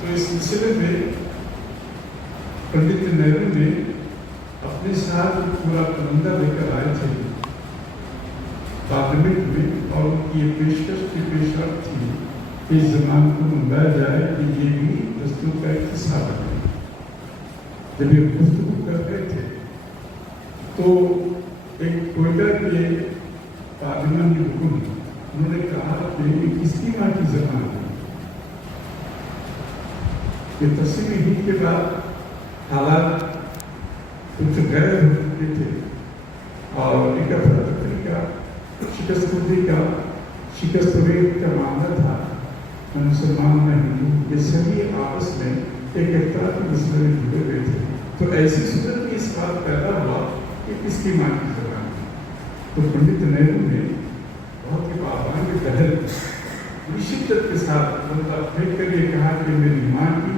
तो इस सिलसिले में पंडित नेहरू ने अपने साथ पूरा प्रबंधन लेकर आए थे पार्लियामेंट में, और उनकी ये पेशकश की पेशरफ थी कि इस जबान को मंगाया जाए कि ये भी दस्तूर का एक हिस्सा बने। जब ये गुफ्तगू कर रहे थे तो एक कोयटा के पार्लियामेंट हुकुम उन्होंने कहा कि किसकी माँ की जबान है। ये तस्वीर ही के बाद हालात कुछ गैर हो चुके थे और एक अफरातफरी का, शिकस्तगी का, शिकस्त का मामला था। मुसलमान में हिंदू ये सभी आपस में एक इख्तिलाफ के मसले में जुड़े हुए थे। तो ऐसी सूरत में इस बात पैदा हुआ कि किसकी माँ की जबान है। तो पंडित नेहरू ने बहुत ही बाबान के तहत बड़ी शिद्दत के साथ फेंक कर ये कहा कि मेरी माँ की,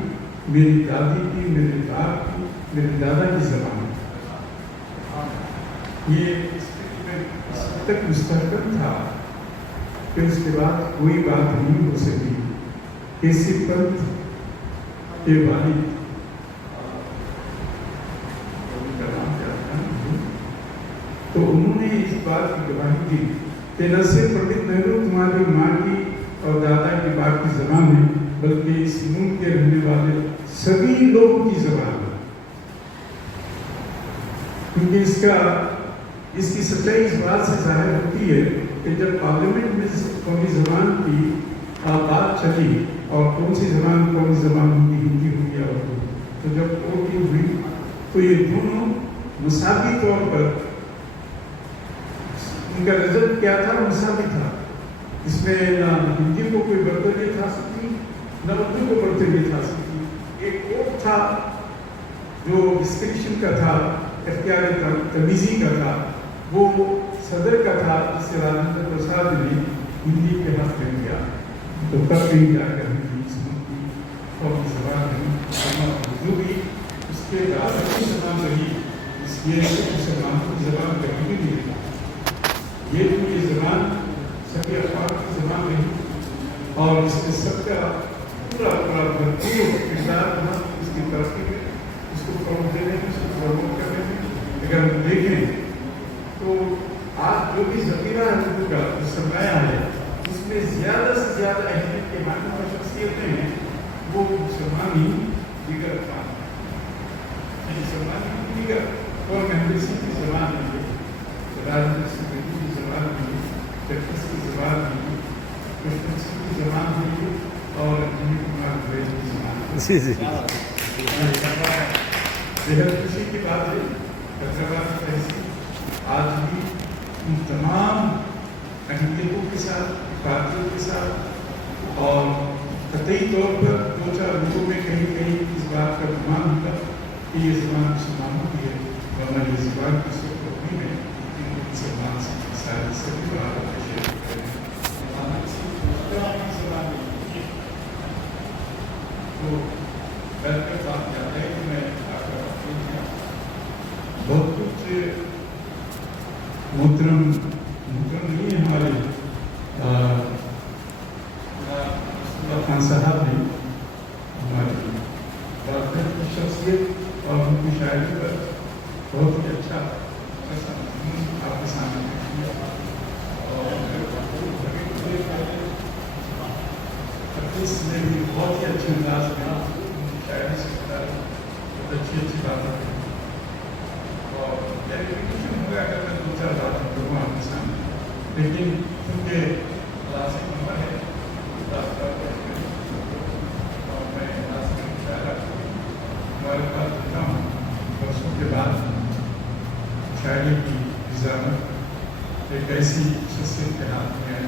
मेरी दादी की, मेरे बाप की, मेरे दादा की जबान है। ये तक मुस्तहकम था कि उसके बाद कोई बात नहीं हो सकी। केसी पंत के वालिद तो उन्होंने इस बात की गवाही दी कि न सिर्फ पंडित नेहरू तुम्हारी माँ की और दादा की बात की जबान है, बल्कि इस मुल्क के रहने वाले सभी लोगों की जबान है। क्योंकि इसकी सच्चाई इस बात से जाहिर होती है कि जब पार्लियामेंट में कौमी जबान की बात चली और कौन सी जबान होगी, हिंदी होगी या उर्दू। तो जब वोटिंग हुई तो ये दोनों मुसावी तौर पर उनका रिजल्ट क्या था, मुसावी था। इसमें ना हिंदी को कोई बढ़ते था सकती, न उर्दू को बढ़ते भी था सकती। एक वोट था जो डिस्क्रिप्शन का था, इख्तियार तमीज़ी का था, वो सदर का था, जिसे राजेंद्र प्रसाद ने हिंदी के हक में दिया। तो तब कहीं जाकर हिंदी की कौमी ज़बान रही, उर्दू भी उसके बाद अच्छी ज़बान रही, इसलिए मुसलमान की ज़बान कभी भी नहीं रही। ये ज़बान सभी अखबार की ज़बान रही और इसमें सबका पूरा भरपूर किरदार बना इसकी तरक्की में, उसको प्रमोट देने में, उसको प्रमोट करने में। अगर हम देखें तो आज जो भी ज़मीरा है उर्दू का जो सरमाया है, उसमें ज़्यादा से ज़्यादा अहमियत के मानने वाली शख्सियतें हैं, वो मुसलमान ही दीगर अफगान हैं। मुसलमान ही दीगर और महंदसी की ज़बान है, राजेंद्र सिंह की ज़बान है, जगदीश की ज़बान है, कृष्ण सिंह की ज़बान है और अनिल कुमार द्विवेदी की ज़बान है। जी जी बेहद खुशी की बात है फैसलाबाद की तहसील आज भी इन तमाम अहमियतों के साथ, पार्टियों के साथ और कतई तौर पर दो चार लोगों में कहीं कहीं इस बात का गुमान होगा कि ये ज़बान मुसलमानों की है, वरना ये ज़बान किसी को नहीं है। इन मुसलमान से सारे सभी बात तो बैठकर बात जाता है कि मैं बहुत कुछ मोहतरम नहीं है हमारे खान साहब ने हमारी शख्सियत और उनकी शायरी पर बहुत ही अच्छा आपके सामने किया और ने भी बहुत ही अच्छे अंदाज में शायरी से बहुत अच्छी बातें की और होगा अगर मैं दो चार बातें करूँ आपके सामने, लेकिन क्योंकि क्लासिक नंबर है और मैं क्लासिक हमारे पास देता हूँ वर्षों के बाद शायरी की निजामत एक ऐसी शख्सियत के हाथ में है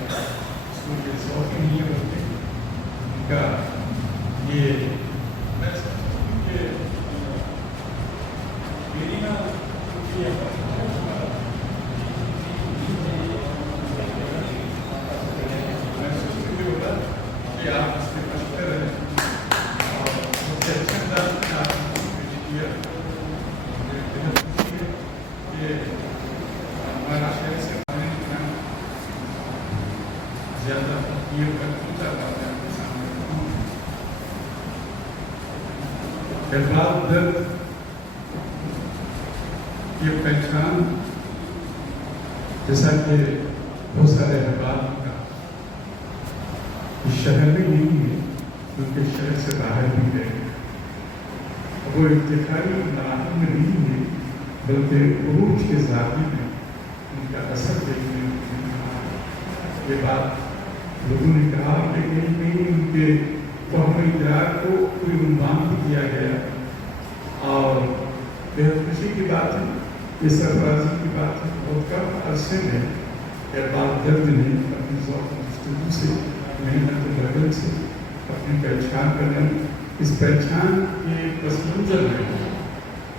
उसको ये शौक ही नहीं है, बल्कि उनका ये मैं समझता हूँ कि मेरी ना आप इसमें पढ़ते रहे और सबसे अच्छे अंदाज में आपने किया ये हमारा शहर से ज़्यादा ये पहुँचा पाते हैं आपके सामने। दर्द ये पहचान जैसा कि बहुत सारे अहबाब का इस शहर में नहीं है, क्योंकि शहर से बाहर भी गए, वो इफ्तिखारी मराहल में नहीं है, बल्कि उरूज के ज़ाती में उनका असर देखने ये बात लोगों ने कहा कि कहीं कहीं उनके फहम इदराक को कोई उन्वान भी दिया गया और बेहद खुशी की बात है, ये सरफराजी की बात है। बहुत कम अरसे में इकबाल दर्द ने अपनी ज़ौक़ से, मेहनत लगन से अपनी पहचान करने, इस पहचान के पस मंज़र में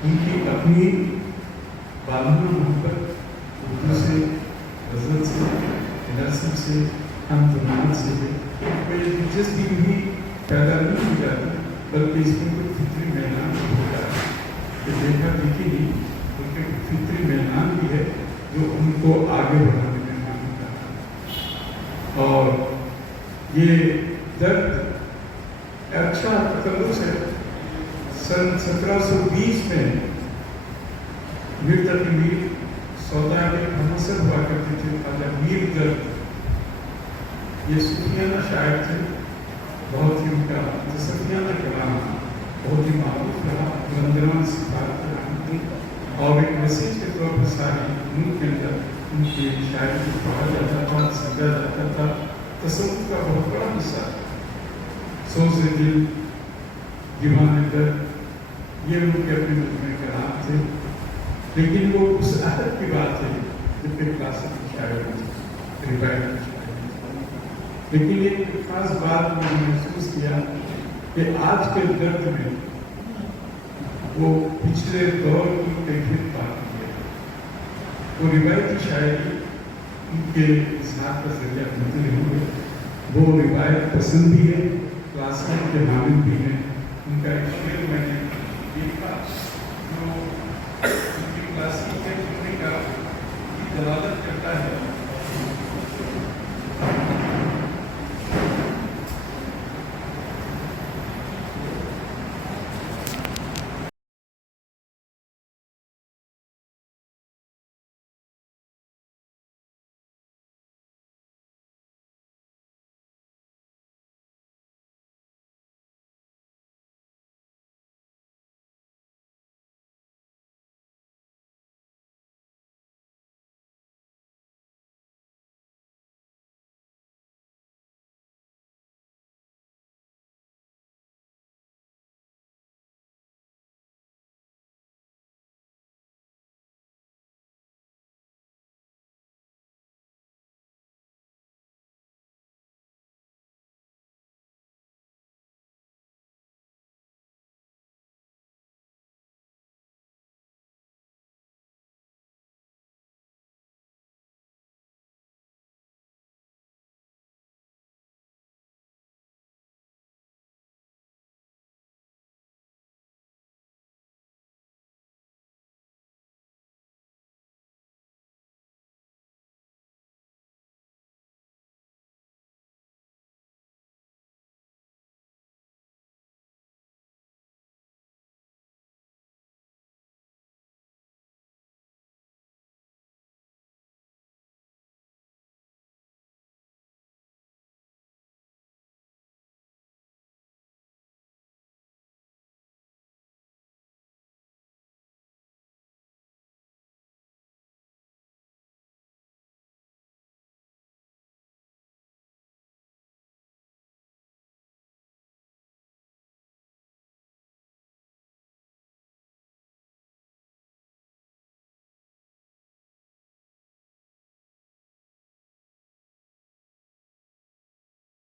उनकी अपनी बालना मोहब्बत उर्दू से, गज़ल से, नस्ब से, हमदर्द से कोई दिलचस्पी भी पैदा नहीं हो जाती, बल्कि इसमें कोई फिक्री मैदान हो जाता है। ये देखा देखी नहीं, बल्कि फिक्री मैदान भी है जो उनको आगे बढ़ाने में मदद करता है। और ये दर्द अच्छा तकल्लुफ़ है। सन 1720 में मीर तकी मीर सौदा के मुनसब हुआ करते थे, ख्वाजा मीर दर्द, ये सूफियाना शायर थे, बहुत ही उनका तसव्वुफियाना कलाम बहुत ही मारूफ रहा, बुलंदरान सिफात थी और एक मैसेज के तौर पर सारे मुल्क के अंदर उनकी शायरी को पढ़ा जाता था, समझा जाता था। तसव्वुफ का बहुत बड़ा हिस्सा अफसोस दिल, दीवान दर, ये उनके अपने मजमूए कलाम थे, लेकिन वो उस अदब की बात है जितने क्लासिक की शायरी थी, रिवायत की शायरी थी। लेकिन एक खास बात मैंने महसूस किया कि आज के दर्द में वो पिछले दौर की कैफियत पाती है। वो रिवायती शायरी उनके इजहार का जरिया बनती रही है। वो रिवायत पसंद भी है, क्लासिक के हामिल भी हैं। उनका एक शेर मैंने देखा